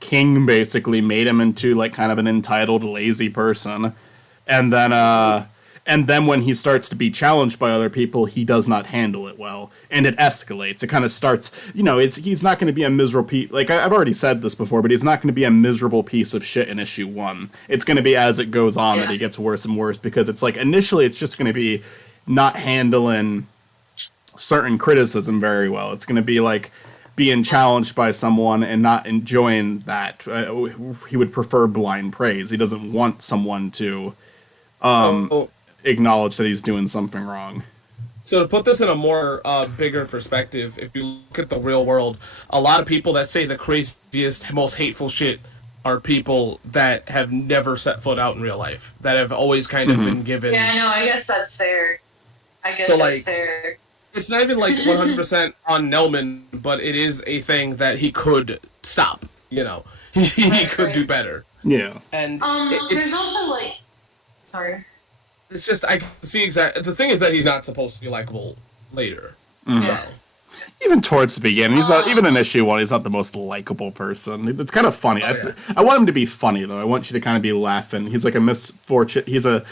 king basically made him into like kind of an entitled, lazy person, and then when he starts to be challenged by other people, he does not handle it well. And it escalates. It kind of starts, he's not going to be a miserable piece. Like, I've already said this before, but he's not going to be a miserable piece of shit in issue 1. It's going to be as it goes on that he gets worse and worse, because it's like, initially, it's just going to be not handling certain criticism very well. It's going to be like being challenged by someone and not enjoying that. He would prefer blind praise. He doesn't want someone to... acknowledge that he's doing something wrong. So to put this in a more bigger perspective, if you look at the real world, a lot of people that say the craziest, most hateful shit are people that have never set foot out in real life, that have always kind of been given... Yeah, no, I guess that's fair. That's fair. It's not even like 100% on Nelman, but it is a thing that he could stop, He could do better. Yeah. And there's also like... Sorry. It's just, I can see exactly... The thing is that he's not supposed to be likable later. Mm-hmm. Yeah. Even towards the beginning, he's not... Even in issue 1, he's not the most likable person. It's kind of funny. I want him to be funny, though. I want you to kind of be laughing. He's like a misfortune... He's in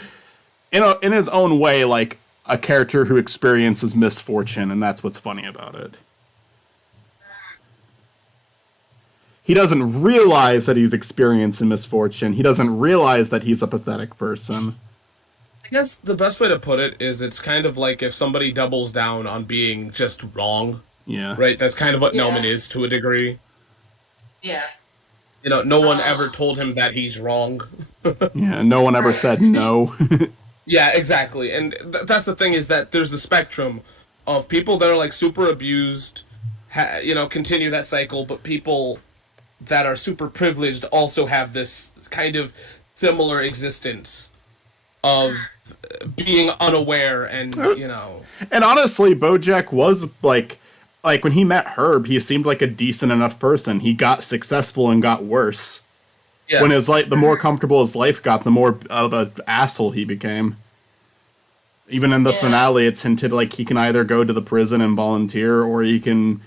his own way, like, a character who experiences misfortune, and that's what's funny about it. He doesn't realize that he's experiencing misfortune. He doesn't realize that he's a pathetic person. I guess the best way to put it is it's kind of like if somebody doubles down on being just wrong. Yeah. Right? That's kind of what Nelman is to a degree. Yeah. You know, no one ever told him that he's wrong. Yeah, no one ever said no. Yeah, exactly. And that's the thing, is that there's the spectrum of people that are like super abused, you know, continue that cycle, but people that are super privileged also have this kind of similar existence of being unaware and, you know. And honestly, Bojack was like when he met Herb, he seemed like a decent enough person. He got successful and got worse. Yeah. When it was like the more comfortable his life got, the more of an asshole he became. Even in the finale, it's hinted like he can either go to the prison and volunteer, or he can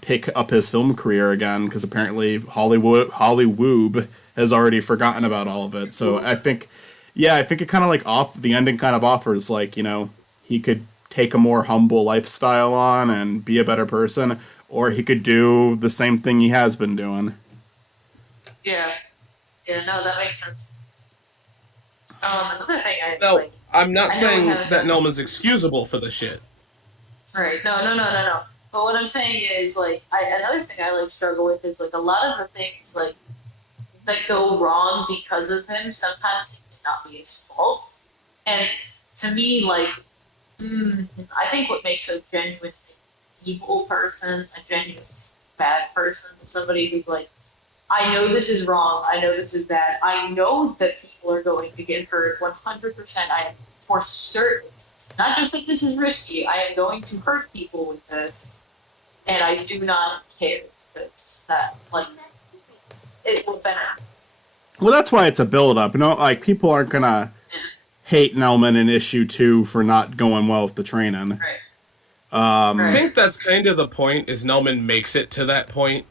pick up his film career again, because apparently Hollywoob has already forgotten about all of it. So I think it kind of like the ending kind of offers, like, you know, he could take a more humble lifestyle on and be a better person, or he could do the same thing he has been doing. Yeah. Yeah, no, that makes sense. Another thing I'm not saying that Nelman's excusable for the shit. Right. No. But what I'm saying is, like, another thing I, like, struggle with is, like, a lot of the things, like, that go wrong because of him sometimes it not be his fault. And to me, like, I think what makes a genuine evil person a genuine bad person is somebody who's like, I know this is wrong, I know this is bad, I know that people are going to get hurt 100%, I am for certain. Not just that this is risky, I am going to hurt people with this, and I do not care, because that, like, it will benefit. Well, that's why it's a build-up. You know, like, people aren't gonna hate Nelman in issue 2 for not going well with the training. Right. I think that's kind of the point, is Nelman makes it to that point.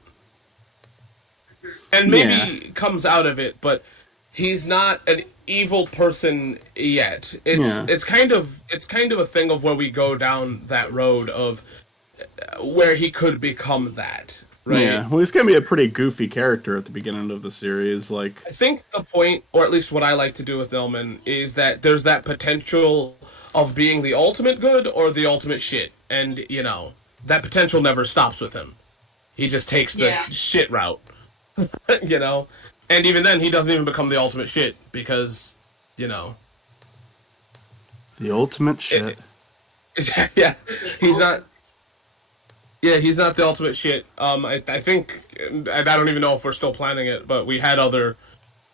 And maybe comes out of it, but he's not an evil person yet. It's kind of a thing of where we go down that road of where he could become that. Right? Yeah, well, he's gonna be a pretty goofy character at the beginning of the series. Like, I think the point, or at least what I like to do with Nelman, is that there's that potential of being the ultimate good or the ultimate shit, and, you know, that potential never stops with him. He just takes the shit route, you know, and even then he doesn't even become the ultimate shit because, you know, the ultimate shit. Yeah, he's not. Yeah, he's not the ultimate shit. I think, I don't even know if we're still planning it, but we had other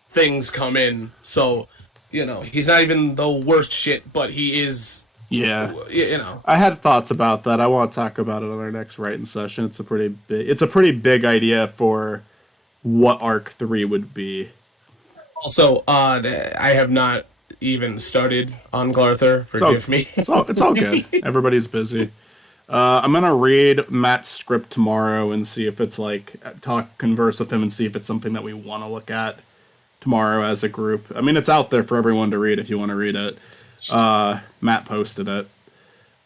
things come in, so, you know, he's not even the worst shit, but he is. Yeah, you know. I had thoughts about that. I want to talk about it on our next writing session. It's a pretty big idea for what Arc 3 would be. Also, I have not even started on Glarther. Forgive me. It's all good. Everybody's busy. I'm gonna read Matt's script tomorrow and see if it's like converse with him and see if it's something that we want to look at tomorrow as a group. I mean, it's out there for everyone to read if you want to read it. Matt posted it.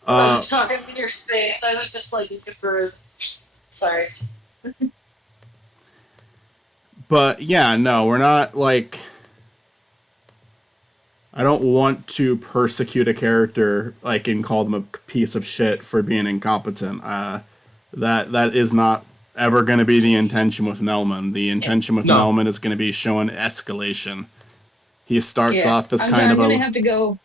I was just talking in your space. I was just like, sorry. But yeah, no, we're not like. I don't want to persecute a character like and call them a piece of shit for being incompetent. That is not ever going to be the intention with Nelman. The intention with Nelman is going to be showing escalation. He starts off as kind of I'm gonna have to go.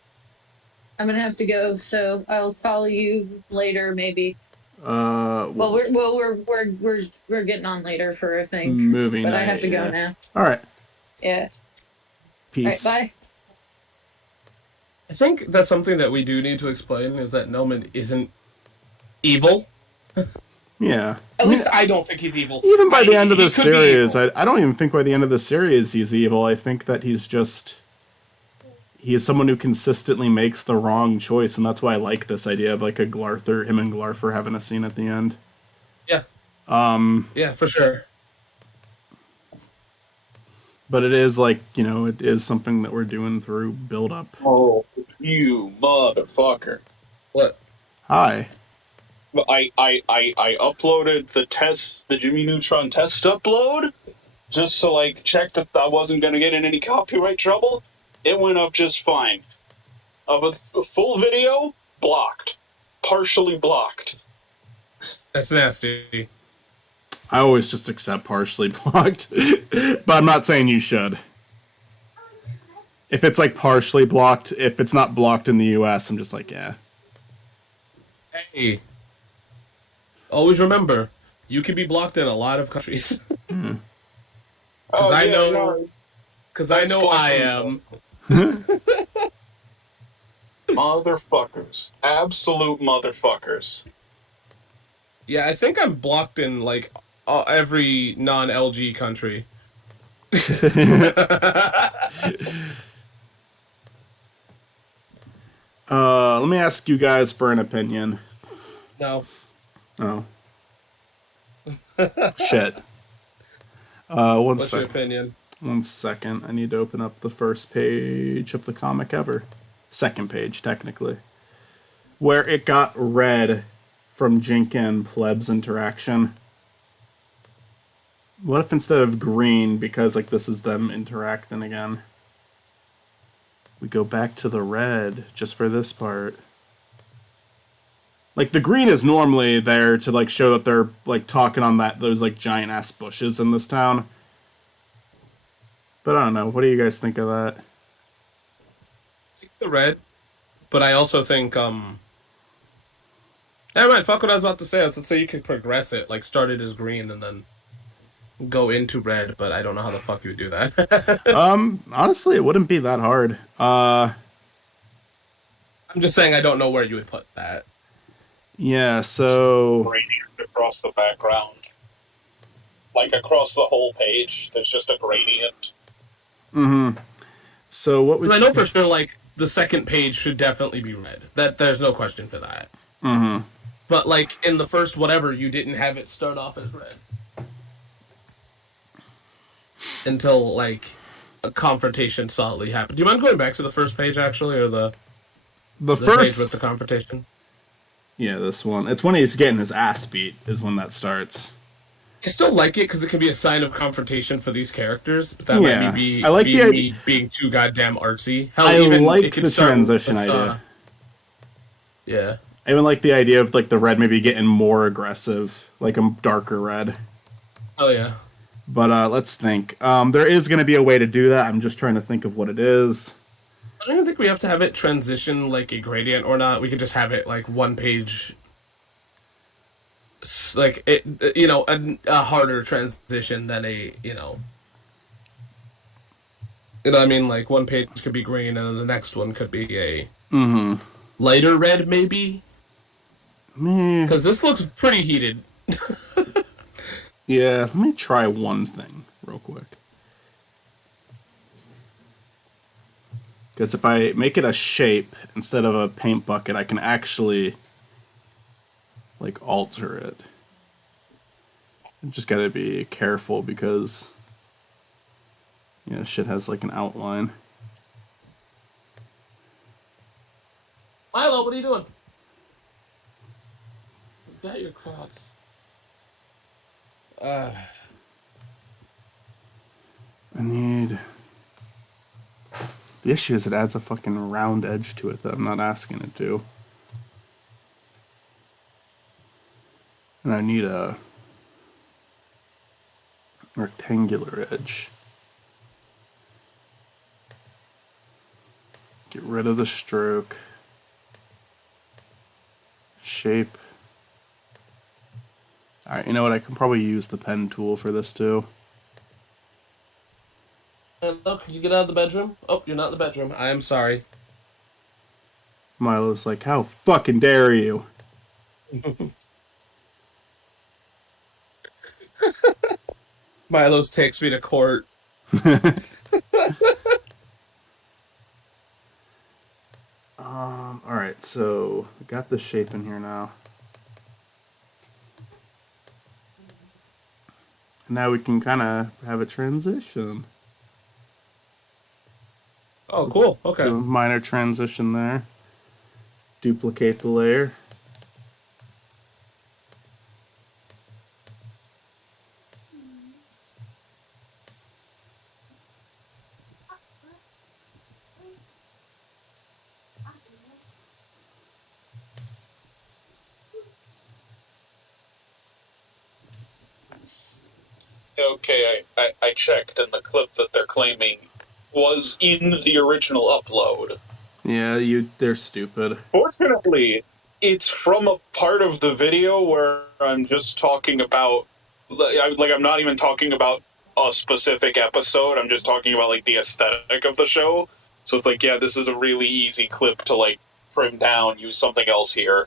I'm gonna have to go, so I'll call you later, maybe. Well, we're getting on later for a thing. Movie but night, I have to go now. All right. Yeah. Peace. All right, bye. I think that's something that we do need to explain, is that Nelman isn't evil. Yeah. At least I don't think he's evil. Even by the end of the series, I don't even think by the end of the series he's evil. I think that he is someone who consistently makes the wrong choice, and that's why I like this idea of like him and Glarther having a scene at the end. Yeah. Yeah, for sure. But it is like, you know, it is something that we're doing through build up. Oh, you motherfucker. What? Hi. I uploaded the Jimmy Neutron test upload just to like check that I wasn't going to get in any copyright trouble. It went up just fine. Of a full video, blocked. Partially blocked. That's nasty. I always just accept partially blocked, but I'm not saying you should. If it's like partially blocked, if it's not blocked in the US, I'm just like, yeah. Hey, always remember, you can be blocked in a lot of countries. Because I know I am. Motherfuckers. Absolute motherfuckers. Yeah, I think I'm blocked in, like, every non-LG country. Let me ask you guys for an opinion. No. Oh. Shit. What's your opinion? 1 second. I need to open up the first page of the comic ever. Second page, technically. Where it got red from Jink and Pleb's interaction. What if instead of green, because like this is them interacting again, we go back to the red just for this part? Like the green is normally there to like show that they're like talking on those like giant ass bushes in this town. But I don't know. What do you guys think of that? I like the red, but I also think Never mind, fuck what I was about to say. Let's say you could progress it, like start it as green and then go into red, but I don't know how the fuck you would do that. Honestly, it wouldn't be that hard. I'm just saying I don't know where you would put that. Yeah, so Gradient across the background. Like across the whole page, there's just a gradient. Mm-hmm. So what would I know for sure, like, the second page should definitely be red. That there's no question for that. Mm-hmm. But, like, in the first whatever, you didn't have it start off as red. Until, like, a confrontation solidly happened. Do you mind going back to the first page, actually, or the first page with the confrontation? Yeah, this one. It's when he's getting his ass beat is when that starts. I still like it because it can be a sign of confrontation for these characters. But that might be I like me being too goddamn artsy. Hell, I like the transition idea. Yeah. I even like the idea of like the red maybe getting more aggressive, like a darker red. Oh yeah. But let's think. There is going to be a way to do that. I'm just trying to think of what it is. I don't even think we have to have it transition like a gradient or not. We could just have it like one page, like it, a harder transition than what I mean. Like one page could be green, and then the next one could be a lighter red, maybe. Because this looks pretty heated. Yeah, let me try one thing real quick. Because if I make it a shape instead of a paint bucket, I can actually, like, alter it. I just gotta be careful because, shit has, like, an outline. Milo, what are you doing? You got your Crocs. I need... The issue is it adds a fucking round edge to it that I'm not asking it to. And I need a rectangular edge. Get rid of the stroke. Shape. Alright, you know what? I can probably use the pen tool for this too. Hello, could you get out of the bedroom? Oh, you're not in the bedroom. I am sorry. Milo's like, how fucking dare you? Milo's takes me to court. Alright, so we got the shape in here now. And now we can kind of have a transition. Oh, cool. Okay. Do a minor transition there. Duplicate the layer. okay, I checked, and the clip that they're claiming was in the original upload. Yeah, they're stupid. Fortunately, it's from a part of the video where I'm just talking about, like, I'm not even talking about a specific episode. I'm just talking about, like, the aesthetic of the show. So it's like, yeah, this is a really easy clip to, like, trim down, use something else here.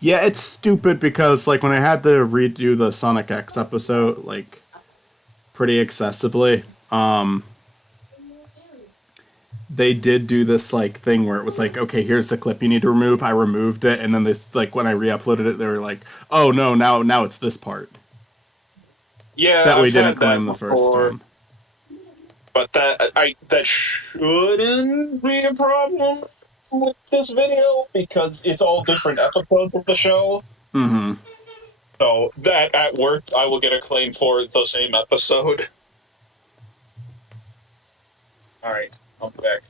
Yeah, it's stupid because, like, when I had to redo the Sonic X episode, like, pretty excessively, they did do this, like, thing where it was like, okay, here's the clip you need to remove. I removed it, and then this, like, when I re-uploaded it, they were like, oh, no, now it's this part. Yeah, that we didn't claim the first time. But that shouldn't be a problem with this video, because it's all different episodes of the show. Mm-hmm. So that at work, I will get a claim for the same episode. All right, I'm back.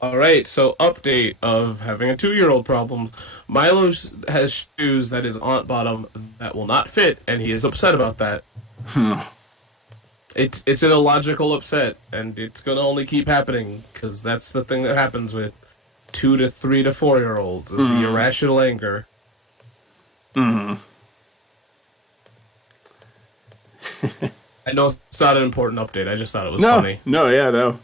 All right, so update of having a 2-year-old problem. Milo has shoes that his aunt bought him that will not fit, and he is upset about that. It's an illogical upset, and it's gonna only keep happening because that's the thing that happens with 2 to 3 to 4-year-olds is the irrational anger. I know it's not an important update. I just thought it was funny. No.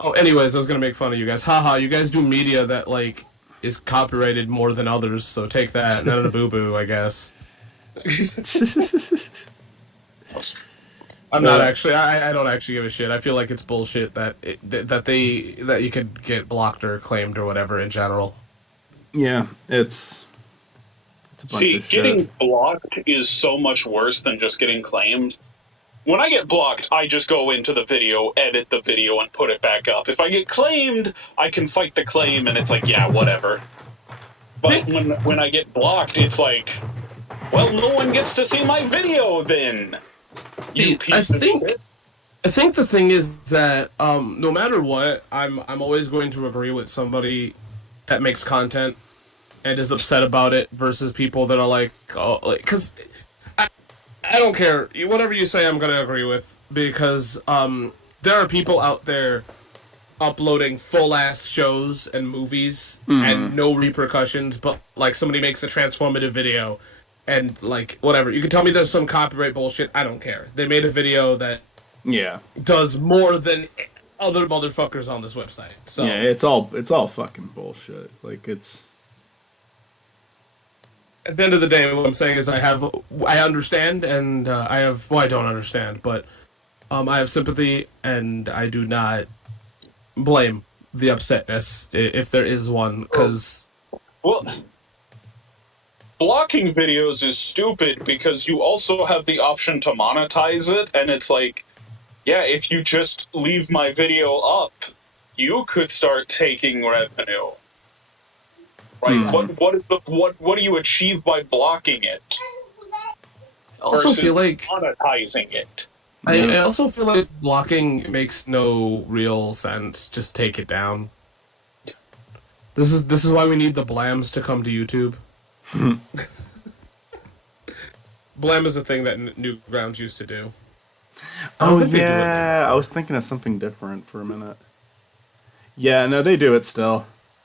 Oh, anyways, I was gonna make fun of you guys. Haha, you guys do media that, like, is copyrighted more than others, so take that. None of the boo-boo, I guess. I'm not actually. I don't actually give a shit. I feel like it's bullshit that you could get blocked or claimed or whatever in general. Yeah, it's a bunch of shit. Getting blocked is so much worse than just getting claimed. When I get blocked, I just go into the video, edit the video, and put it back up. If I get claimed, I can fight the claim, and it's like, yeah, whatever. But when I get blocked, it's like, well, no one gets to see my video then. You piece of shit. I think the thing is that no matter what, I'm always going to agree with somebody that makes content and is upset about it versus people that are like, oh, like, because I don't care. Whatever you say, I'm going to agree with. Because there are people out there uploading full-ass shows and movies and no repercussions, but, like, somebody makes a transformative video and, like, whatever. You can tell me there's some copyright bullshit. I don't care. They made a video that does more than other motherfuckers on this website. So yeah, it's all fucking bullshit. Like, it's... At the end of the day, what I'm saying is I understand, and I don't understand, but I have sympathy, and I do not blame the upsetness, if there is one, because... Well, blocking videos is stupid because you also have the option to monetize it, and it's like, yeah, if you just leave my video up, you could start taking revenue. Right? What do you achieve by blocking it? I also feel like monetizing it. I also feel like blocking makes no real sense. Just take it down. This is why we need the blams to come to YouTube. Blam is a thing that Newgrounds used to do. Oh yeah, I was thinking of something different for a minute. Yeah, no, they do it still.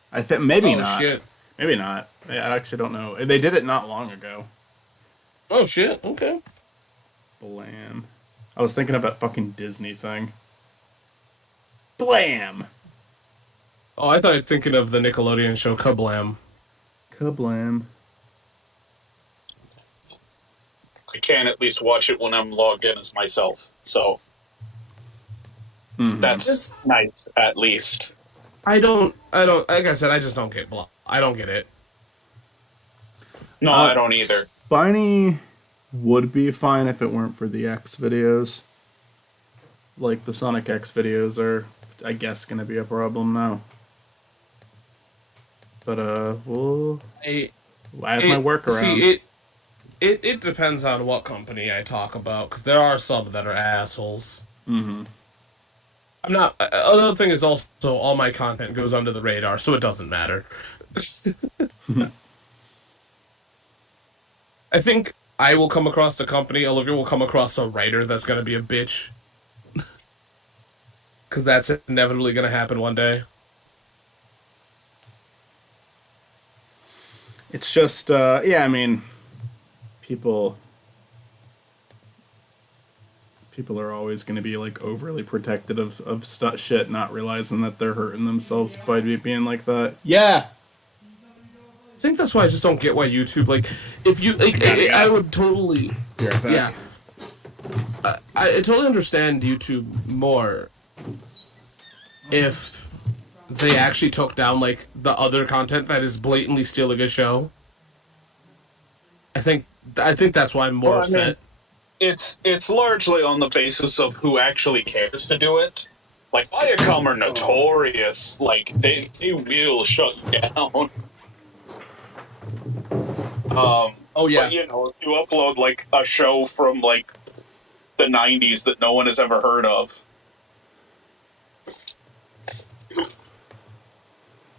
I think maybe not. Shit. Maybe not. I actually don't know. They did it not long ago. Oh, shit. Okay. Blam. I was thinking of that fucking Disney thing. Blam! Oh, I thought you were thinking of the Nickelodeon show Kablam. Kablam. I can at least watch it when I'm logged in as myself, so... That's nice, at least. I don't, like I said, I just don't get blocked. I don't get it. No, I don't either. Spiny would be fine if it weren't for the X videos. Like, the Sonic X videos are, I guess, gonna be a problem now. But, I have my workaround. See, it depends on what company I talk about, because there are some that are assholes. I'm not. Another thing is also all my content goes under the radar, so it doesn't matter. I think I will come across a company. Olivia will come across a writer that's going to be a bitch, because that's inevitably going to happen one day. It's just, yeah, I mean, people are always going to be like overly protective of shit, not realizing that they're hurting themselves by being like that. Yeah. I think that's why I just don't get why YouTube, like, if you, like, I would totally, yeah, I totally understand YouTube more if they actually took down, like, the other content that is blatantly stealing a show. I think that's why I'm more upset. It's largely on the basis of who actually cares to do it. Like, Viacom are notorious. Like, they will shut you down. Oh yeah. But, you know, if you upload like a show from like the 90s that no one has ever heard of.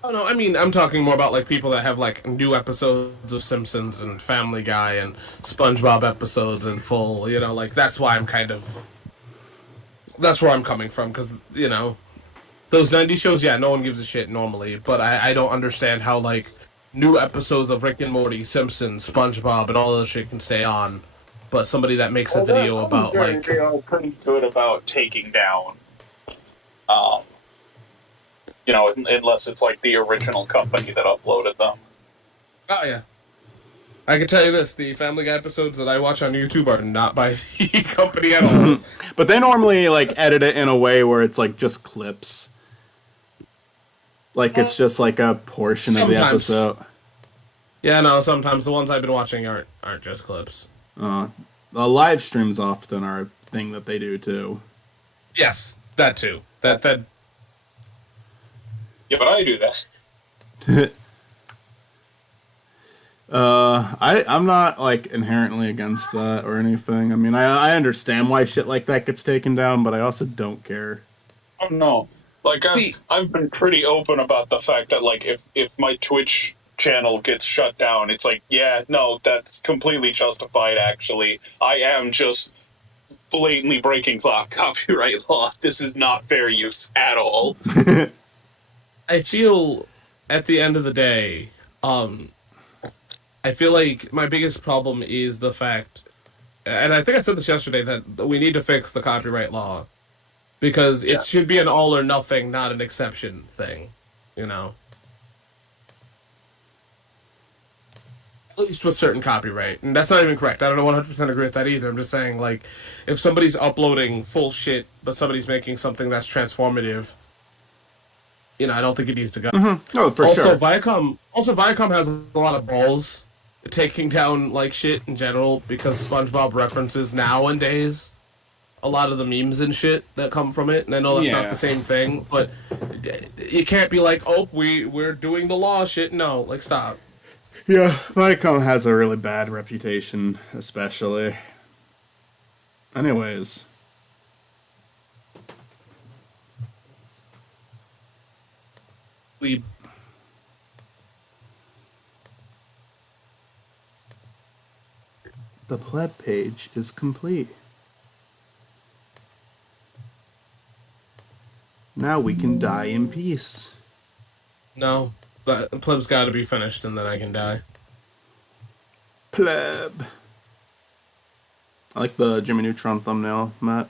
Oh no, I mean, I'm talking more about like people that have like new episodes of Simpsons and Family Guy and SpongeBob episodes in full, you know, like that's why that's where I'm coming from, because, you know, those 90s shows, yeah, no one gives a shit normally, but I don't understand how like new episodes of Rick and Morty, Simpsons, SpongeBob, and all those shit can stay on, but somebody that makes a video about like... They are pretty good about taking down, you know, unless it's like the original company that uploaded them. Oh yeah. I can tell you this, the Family Guy episodes that I watch on YouTube are not by the company at all. But they normally like edit it in a way where it's like just clips. Like it's just like a portion of the episode. Yeah, no, sometimes the ones I've been watching aren't just clips. The live streams often are a thing that they do too. Yes, that too. That Yeah, but I do this. I'm not like inherently against that or anything. I mean, I understand why shit like that gets taken down, but I also don't care. Oh no. Like I've been pretty open about the fact that like if my Twitch channel gets shut down, it's like, yeah, no, that's completely justified actually. I am just blatantly breaking copyright law. This is not fair use at all. I feel at the end of the day, I feel like my biggest problem is the fact, and I think I said this yesterday, that we need to fix the copyright law. Because it should be an all or nothing, not an exception thing, you know? At least with certain copyright. And that's not even correct. I don't 100% agree with that either. I'm just saying, like, if somebody's uploading full shit, but somebody's making something that's transformative, you know, I don't think it needs to go. Mm-hmm. Oh, for sure. Viacom has a lot of balls taking down, like, shit in general, because SpongeBob references nowadays a lot of the memes and shit that come from it, and I know that's not the same thing, but you can't be like, oh, we're doing the law shit. No, like, stop. Yeah, Viacom has a really bad reputation, especially. Anyways. The Pleb page is complete. Now we can die in peace. No, the Pleb's got to be finished, and then I can die. Pleb. I like the Jimmy Neutron thumbnail, Matt.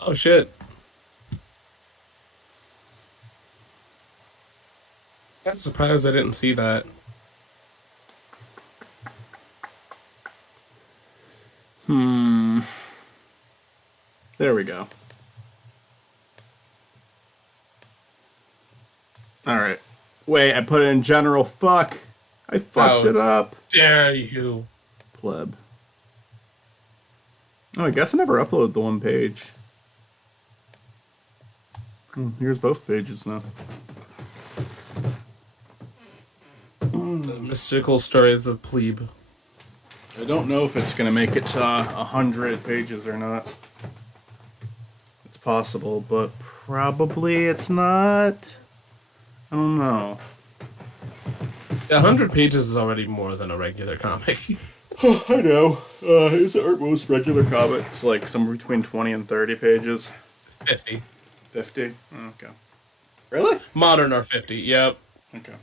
Oh, shit. I'm surprised I didn't see that. There we go. Alright. Wait, I put it in general. Fuck. I fucked it up. Dare you, Pleb. Oh, I guess I never uploaded the one page. Here's both pages now. The mystical stories of Pleb. I don't know if it's gonna make it to 100 pages or not. It's possible, but probably it's not. I don't know. 100 pages is already more than a regular comic. I know. Is our most regular comic? It's like somewhere between 20 and 30 pages. 50. 50? Okay. Really? Modern are 50, yep. Okay.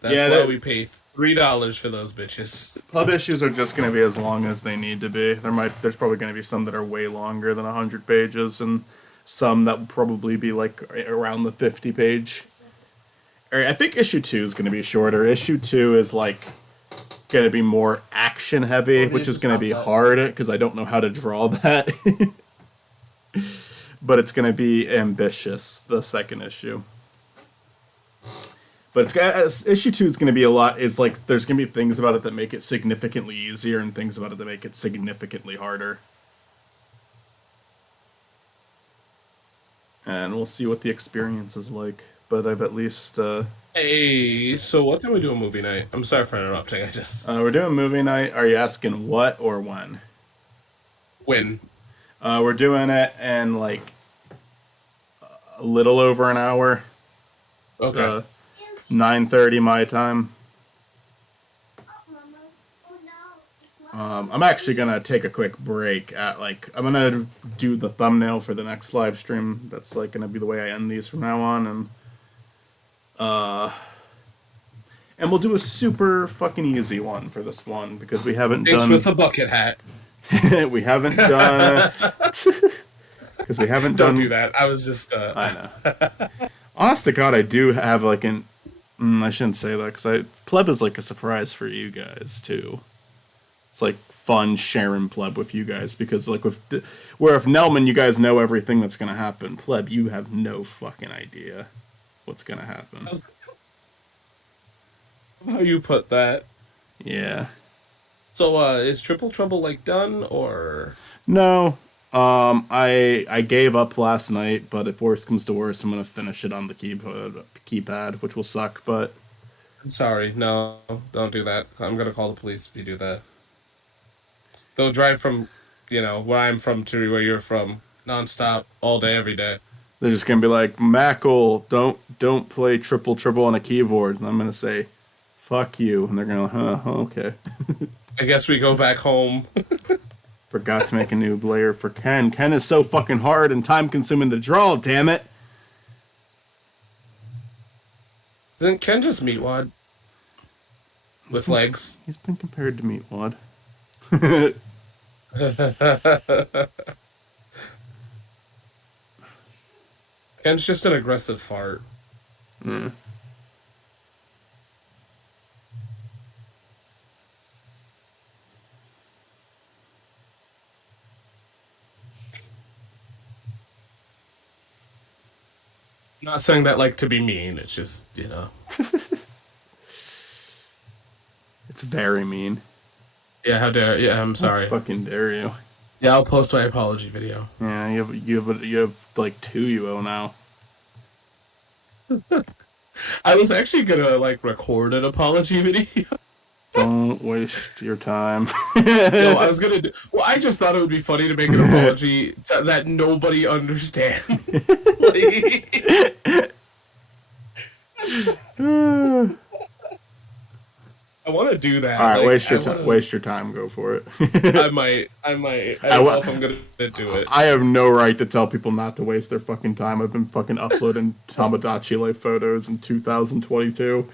That's why we pay $3 for those bitches. Pleb issues are just going to be as long as they need to be. There's probably going to be some that are way longer than 100 pages, and some that will probably be like around the 50 page. I think issue 2 is going to be shorter. Issue 2 is like going to be more action heavy, which is going to be hard because I don't know how to draw that. But it's going to be ambitious, the second issue. But issue 2 is going to be there's going to be things about it that make it significantly easier and things about it that make it significantly harder. And we'll see what the experience is like. But I've at least... Hey, so what time we do a movie night? I'm sorry for interrupting, we're doing movie night. Are you asking what or when? When? We're doing it in, like, a little over an hour. Okay. 9:30 my time. I'm actually gonna take a quick break at I'm gonna do the thumbnail for the next live stream. That's like gonna be the way I end these from now on, and we'll do a super fucking easy one for this one because we haven't done. Thanks with a bucket hat. We haven't done. Because we haven't done. Don't do that. I was just. I know. Honest to God, I do have like an. I shouldn't say that because Pleb is like a surprise for you guys too. It's like fun sharing Pleb with you guys because like if Nelman, you guys know everything that's gonna happen. Pleb, you have no fucking idea what's gonna happen. How you put that? Yeah. So is Triple Trouble like done or? No. I gave up last night, but if worse comes to worse, I'm gonna finish it on the keypad, which will suck. But I'm sorry, no, don't do that. I'm gonna call the police if you do that. They'll drive from, where I'm from to where you're from, nonstop, all day, every day. They're just gonna be like, Mackle, don't play Triple Trouble on a keyboard, and I'm gonna say, fuck you, and they're gonna, okay. I guess we go back home. Forgot to make a new layer for Ken. Ken is so fucking hard and time-consuming to draw, damn it! Isn't Ken just Meatwad? With legs? He's been compared to Meatwad. Ken's just an aggressive fart. Mm. Not saying that to be mean, it's just, It's very mean. Yeah, how dare you? Yeah, I'm sorry. How fucking dare you? Yeah, I'll post my apology video. Yeah, you have like 2 you owe now. I was actually gonna record an apology video. Don't waste your time. No, I was gonna do. Well, I just thought it would be funny to make an apology that nobody understands. I want to do that. All right, waste your time. Go for it. I might. I don't know if I'm gonna do it. I have no right to tell people not to waste their fucking time. I've been fucking uploading Tamagotchi life photos in 2022.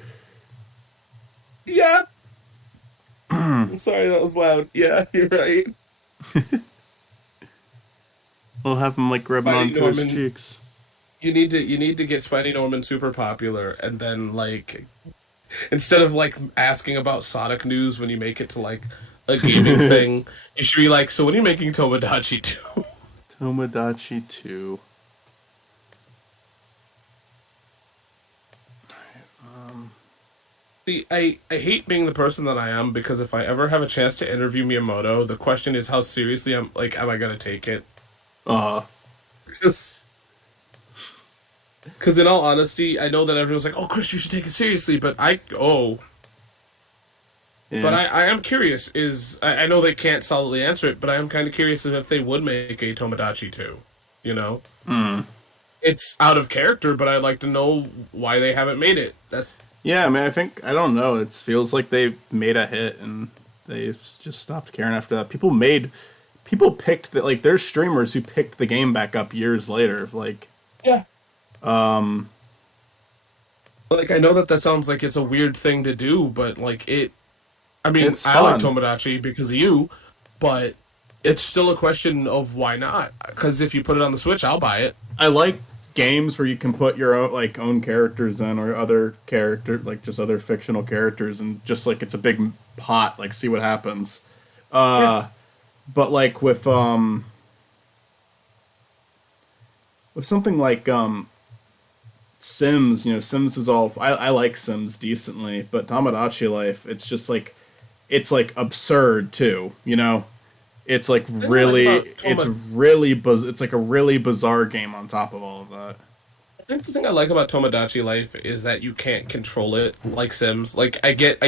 Yeah. I'm sorry, that was loud. Yeah, you're right. I'll have him rubbing Spidey onto Norman, his cheeks. You need to get Spidey Norman super popular, and then instead of asking about Sonic news when you make it to a gaming thing, you should be so when are you making Tomodachi 2? Tomodachi 2. See, I hate being the person that I am because if I ever have a chance to interview Miyamoto, the question is how seriously am I gonna take it? Uh, Because in all honesty, I know that everyone's like, "Oh, Chris, you should take it seriously," but yeah. but I am curious. I know they can't solidly answer it, but I am kind of curious if they would make a Tomodachi 2. You know, it's out of character, but I'd like to know why they haven't made it. Yeah, I mean, I don't know. It feels like they made a hit and they just stopped caring after that. People picked the, like, there's streamers who picked the game back up years later. Like, yeah. Like, I know that sounds like it's a weird thing to do, but like I mean, I like Tomodachi because of you, but it's still a question of why not. Because if you put it on the Switch, I'll buy it. I like games where you can put your own characters in, or other just other fictional characters, and just like it's a big pot, like see what happens. But like with something like Sims, Sims is all I like Sims decently, but Tomodachi Life, it's just like it's like absurd too, It's like it's like a really bizarre game on top of all of that. I think the thing I like about Tomodachi Life is that you can't control it like Sims. Like I get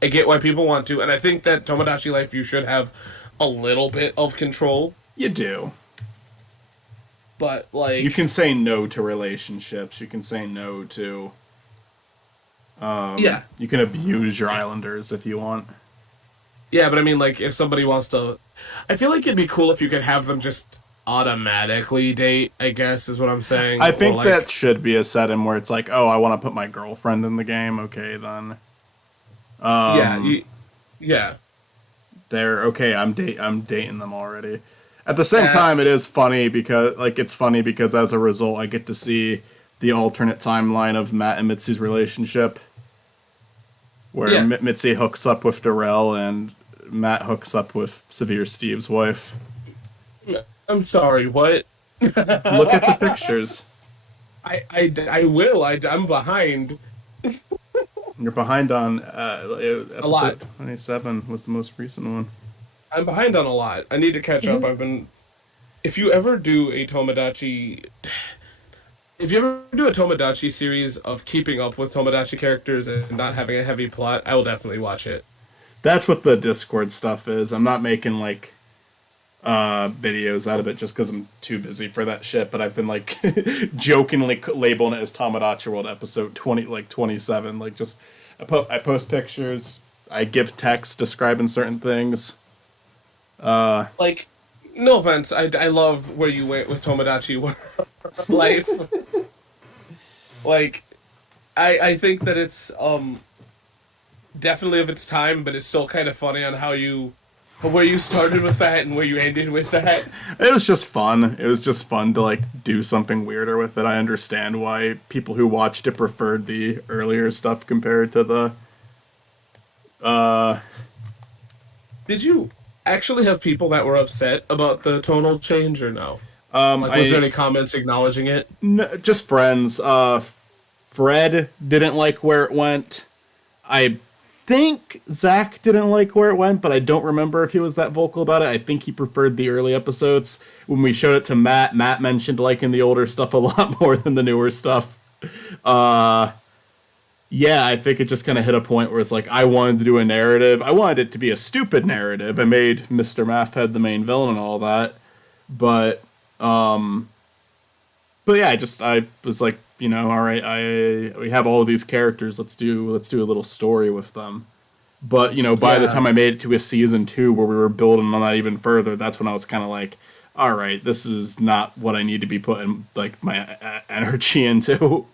why people want to, and I think that Tomodachi Life you should have a little bit of control. You do. But like you can say no to relationships, you can say no to you can abuse your islanders if you want. Yeah, but I mean, like, if somebody wants to... I feel like it'd be cool if you could have them just automatically date, I guess, is what I'm saying. I think that should be a setting where it's like, oh, I want to put my girlfriend in the game, okay, then. Yeah. They're, okay, I'm dating them already. At the same time, it is funny because, as a result, I get to see the alternate timeline of Matt and Mitzi's relationship. Where Mitzi hooks up with Darrell and Matt hooks up with Severe Steve's wife. I'm sorry, what? Look at the pictures. I will. I'm behind. You're behind on episode 27 was the most recent one. I'm behind on a lot. I need to catch up. If you ever do a Tomodachi series of keeping up with Tomodachi characters and not having a heavy plot, I will definitely watch it. That's what the Discord stuff is. I'm not making like videos out of it just because I'm too busy for that shit, but I've been like jokingly labeling it as Tomodachi World episode 27. Like just I post pictures, I give text describing certain things. Like, no offense, I love where you went with Tomodachi Life. Like, I think that it's definitely of its time, but it's still kind of funny on where you started with that and where you ended with that. It was just fun. It was just fun to like do something weirder with it. I understand why people who watched it preferred the earlier stuff compared to the Did you actually have people that were upset about the tonal change or no? Was there any comments acknowledging it? No, just friends. Fred didn't like where it went. I think Zach didn't like where it went, but I don't remember if he was that vocal about it. I think he preferred the early episodes. When we showed it to Matt mentioned liking the older stuff a lot more than the newer stuff. Yeah, I think it just kind of hit a point where it's like, I wanted to do a narrative. I wanted it to be a stupid narrative. I made Mr. Mathhead the main villain and all that. But yeah, I was like, all right, we have all of these characters. Let's do a little story with them. But, by the time I made it to a season 2 where we were building on that even further, that's when I was kind of like, all right, this is not what I need to be putting like my energy into.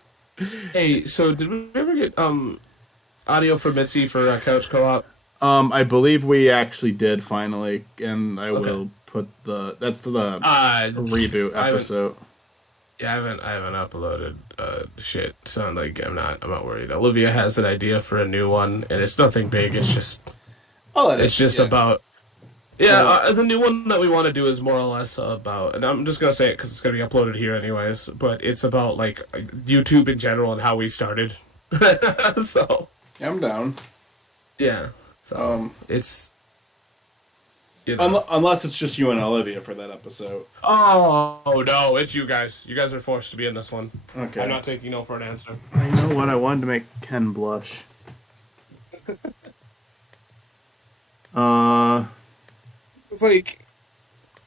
Hey, so did we ever get audio for Mitzi for Couch Co-op? I believe we actually did finally, and I will put that's the reboot episode. I haven't uploaded shit, so I'm not worried. Olivia has an idea for a new one, and it's nothing big. It's just about the new one that we want to do is more or less about, and I'm just gonna say it because it's gonna be uploaded here anyways. But it's about like YouTube in general and how we started. So I'm down. Yeah. So it's. You know. Unless it's just you and Olivia for that episode. Oh no, it's you guys. You guys are forced to be in this one. Okay. I'm not taking no for an answer. You know what? I wanted to make Ken blush. It's like,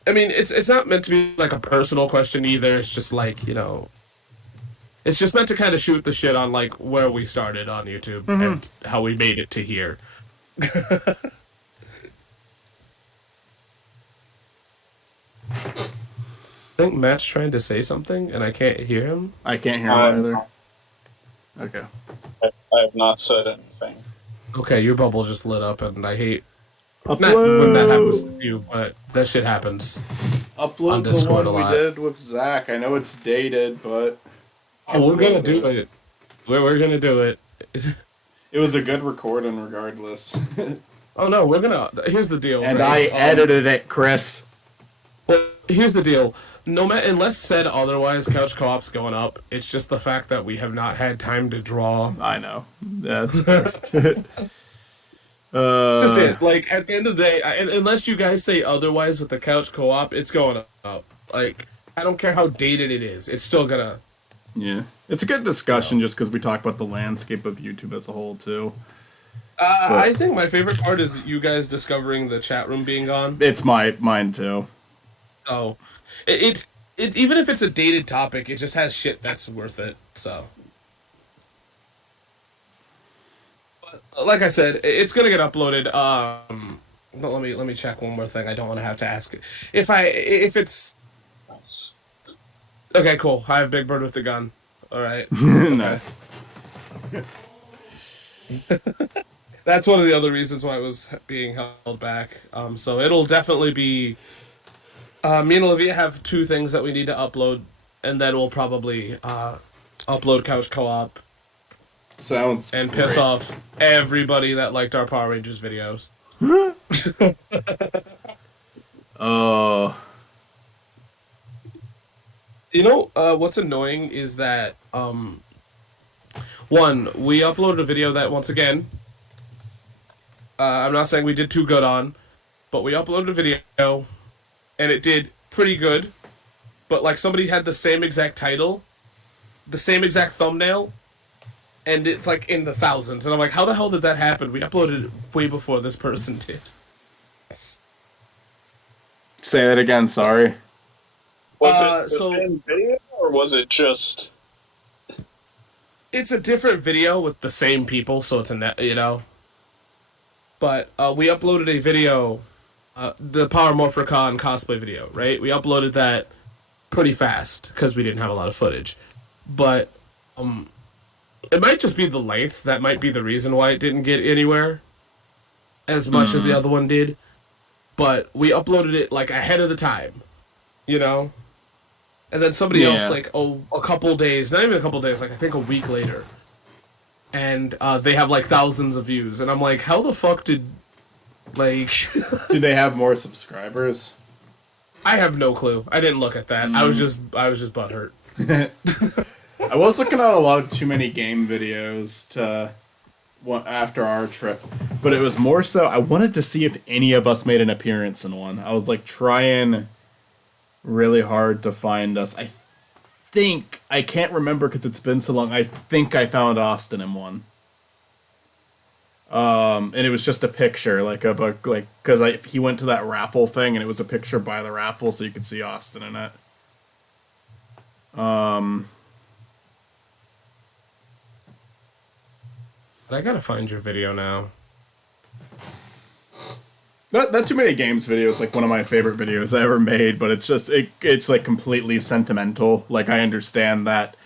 I mean, it's not meant to be like a personal question either. It's just like, you know, it's just meant to kind of shoot the shit on like where we started on YouTube and how we made it to here. I think Matt's trying to say something, and I can't hear him. I can't hear him either. Okay. I have not said anything. Okay, your bubble just lit up, and I hate Upload. not when that happens to you, but that shit happens. Upload on the Discord one a lot. we did with Zach. I know it's dated, but We're gonna do it. We're gonna do it. It was a good recording, regardless. Oh no, we're gonna. Here's the deal. And right? I edited it, Chris. Well, here's the deal. No matter, unless said otherwise, Couch Co-op's going up. It's just the fact that we have not had time to draw. I know. That's It's just it. Like at the end of the day, unless you guys say otherwise with the Couch Co-op, it's going up. Like I don't care how dated it is, it's still gonna. Yeah, it's a good discussion just because we talk about the landscape of YouTube as a whole too. I think my favorite part is you guys discovering the chat room being gone. It's mine too. So, it even if it's a dated topic, it just has shit that's worth it. So, but, like I said, it's gonna get uploaded. But let me check one more thing. I don't want to have to ask it. If it's okay, cool. I have Big Bird with the gun. All right, Nice. That's one of the other reasons why it was being held back. So it'll definitely be. Me and Olivia have 2 things that we need to upload, and then we'll probably upload Couch Co-op Sounds and great. piss off everybody that liked our Power Rangers videos. You know, what's annoying is that, one, we uploaded a video that, once again, I'm not saying we did too good on, but we uploaded a video, and it did pretty good, but, like, somebody had the same exact title, the same exact thumbnail, and it's, like, in the thousands, and I'm like, how the hell did that happen? We uploaded it way before this person did. Say that again. Sorry. Was it the so- same video, or was it just... It's a different video with the same people, so it's a net, you know. But we uploaded a video, the Power Morphicon cosplay video, right? We uploaded that pretty fast because we didn't have a lot of footage. But it might just be the length that might be the reason why it didn't get anywhere as much as the other one did. But we uploaded it like ahead of the time, you know. And then somebody else, like, a couple days, not even a couple days, like, I think a week later. And they have, like, thousands of views. And I'm like, how the fuck did, like... Do they have more subscribers? I have no clue. I didn't look at that. I was just butthurt. I was looking at a lot of too many game videos after our trip. But it was more so, I wanted to see if any of us made an appearance in one. I was, like, trying really hard to find us. I can't remember because it's been so long. I think I found Austin in one. And it was just a picture, because he went to that raffle thing, and it was a picture by the raffle, so you could see Austin in it. I gotta find your video now. Not too many games videos, like one of my favorite videos I ever made, but it's just, it's like completely sentimental. Like, I understand that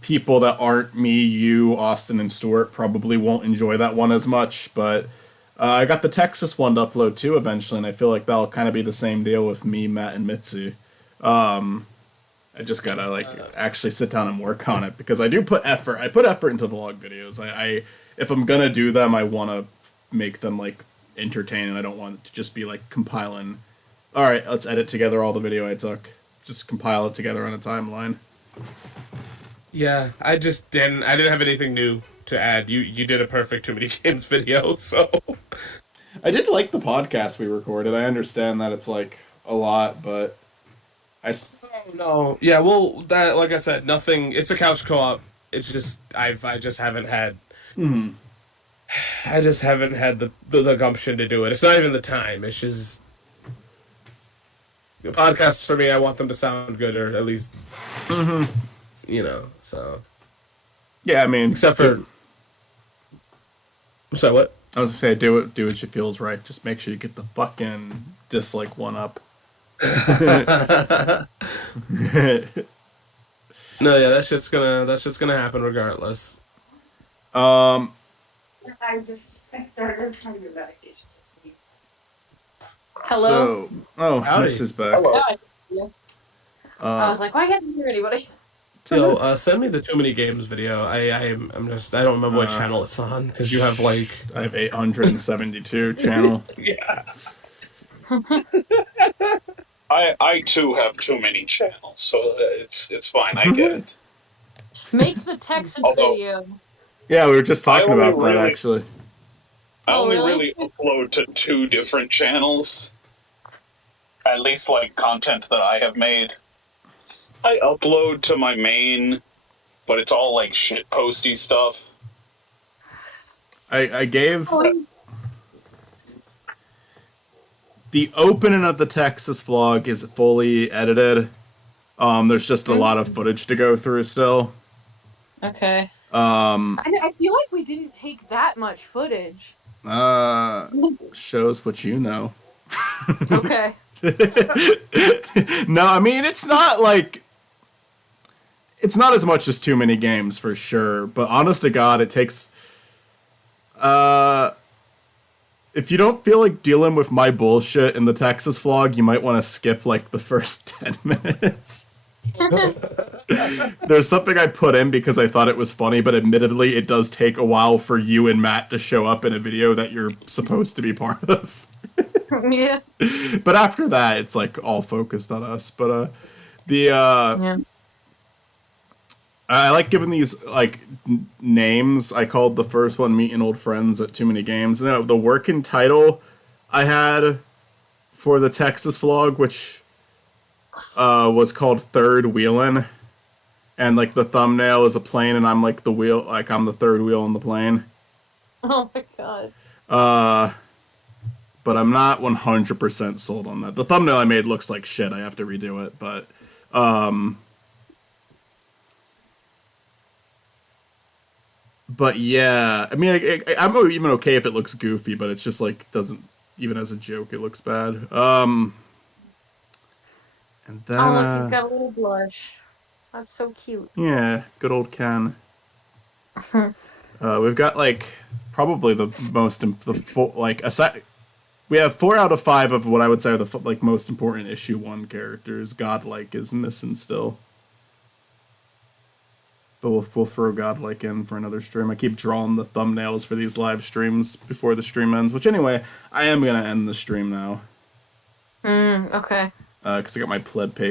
people that aren't me, you, Austin, and Stuart probably won't enjoy that one as much, but I got the Texas one to upload too eventually, and I feel like that'll kind of be the same deal with me, Matt, and Mitzi. I just gotta, actually sit down and work on it, because I do put effort. I put effort into vlog videos. If I'm gonna do them, I want to make them, entertaining. I don't want it to just be, compiling, alright, let's edit together all the video I took. Just compile it together on a timeline. Yeah, I didn't have anything new to add. You did a perfect Too Many Games video, so. I did like the podcast we recorded. I understand that it's like a lot, but No. Yeah, well, that, like I said, nothing. It's a couch co-op. It's just I just haven't had. Mm-hmm. I just haven't had the gumption to do it. It's not even the time. It's just the podcasts for me. I want them to sound good, or at least, So. Yeah, I mean, except for. So what? I was gonna say, do what you feels right. Just make sure you get the fucking dislike one up. No, yeah, that shit's gonna happen regardless. I started taking your medication. Hello. Nix is back. Hello. I was like, why can't I hear anybody? Yo, send me the Too Many Games video. I don't remember what channel it's on because you have like I have 872 channel. Yeah. I too have too many channels, so it's fine. I get it. Make the Texas video. Yeah, we were just talking about that actually. I only really upload to 2 different channels. At least like content that I have made. I upload to my main, but it's all like shit posty stuff. I gave the opening of the Texas vlog is fully edited. There's just a lot of footage to go through still. Okay. I feel like we didn't take that much footage. Shows what you know. Okay. No, I mean it's not as much as Too Many Games for sure, but honest to God, it takes if you don't feel like dealing with my bullshit in the Texas vlog, you might want to skip like the first 10 minutes. There's something I put in because I thought it was funny, but admittedly it does take a while for you and Matt to show up in a video that you're supposed to be part of. Yeah. But after that, it's like all focused on us. But I like giving these like names. I called the first one "Meeting Old Friends at Too Many Games." And the working title I had for the Texas vlog, which was called "Third Wheelin'," and like the thumbnail is a plane, and I'm like the wheel, like I'm the third wheel on the plane. Oh my God. But I'm not 100% sold on that. The thumbnail I made looks like shit. I have to redo it, but yeah, I mean, I'm even okay if it looks goofy, but it's just like doesn't even as a joke it looks bad. And then look, you've got a little blush. That's so cute. Yeah, good old Ken. We've got like probably the most we have 4 out of 5 of what I would say are the like most important issue 1 characters. Godlike is missing still. But we'll throw Godlike in for another stream. I keep drawing the thumbnails for these live streams before the stream ends. Which anyway, I am going to end the stream now. Okay. Because I got my Pleb page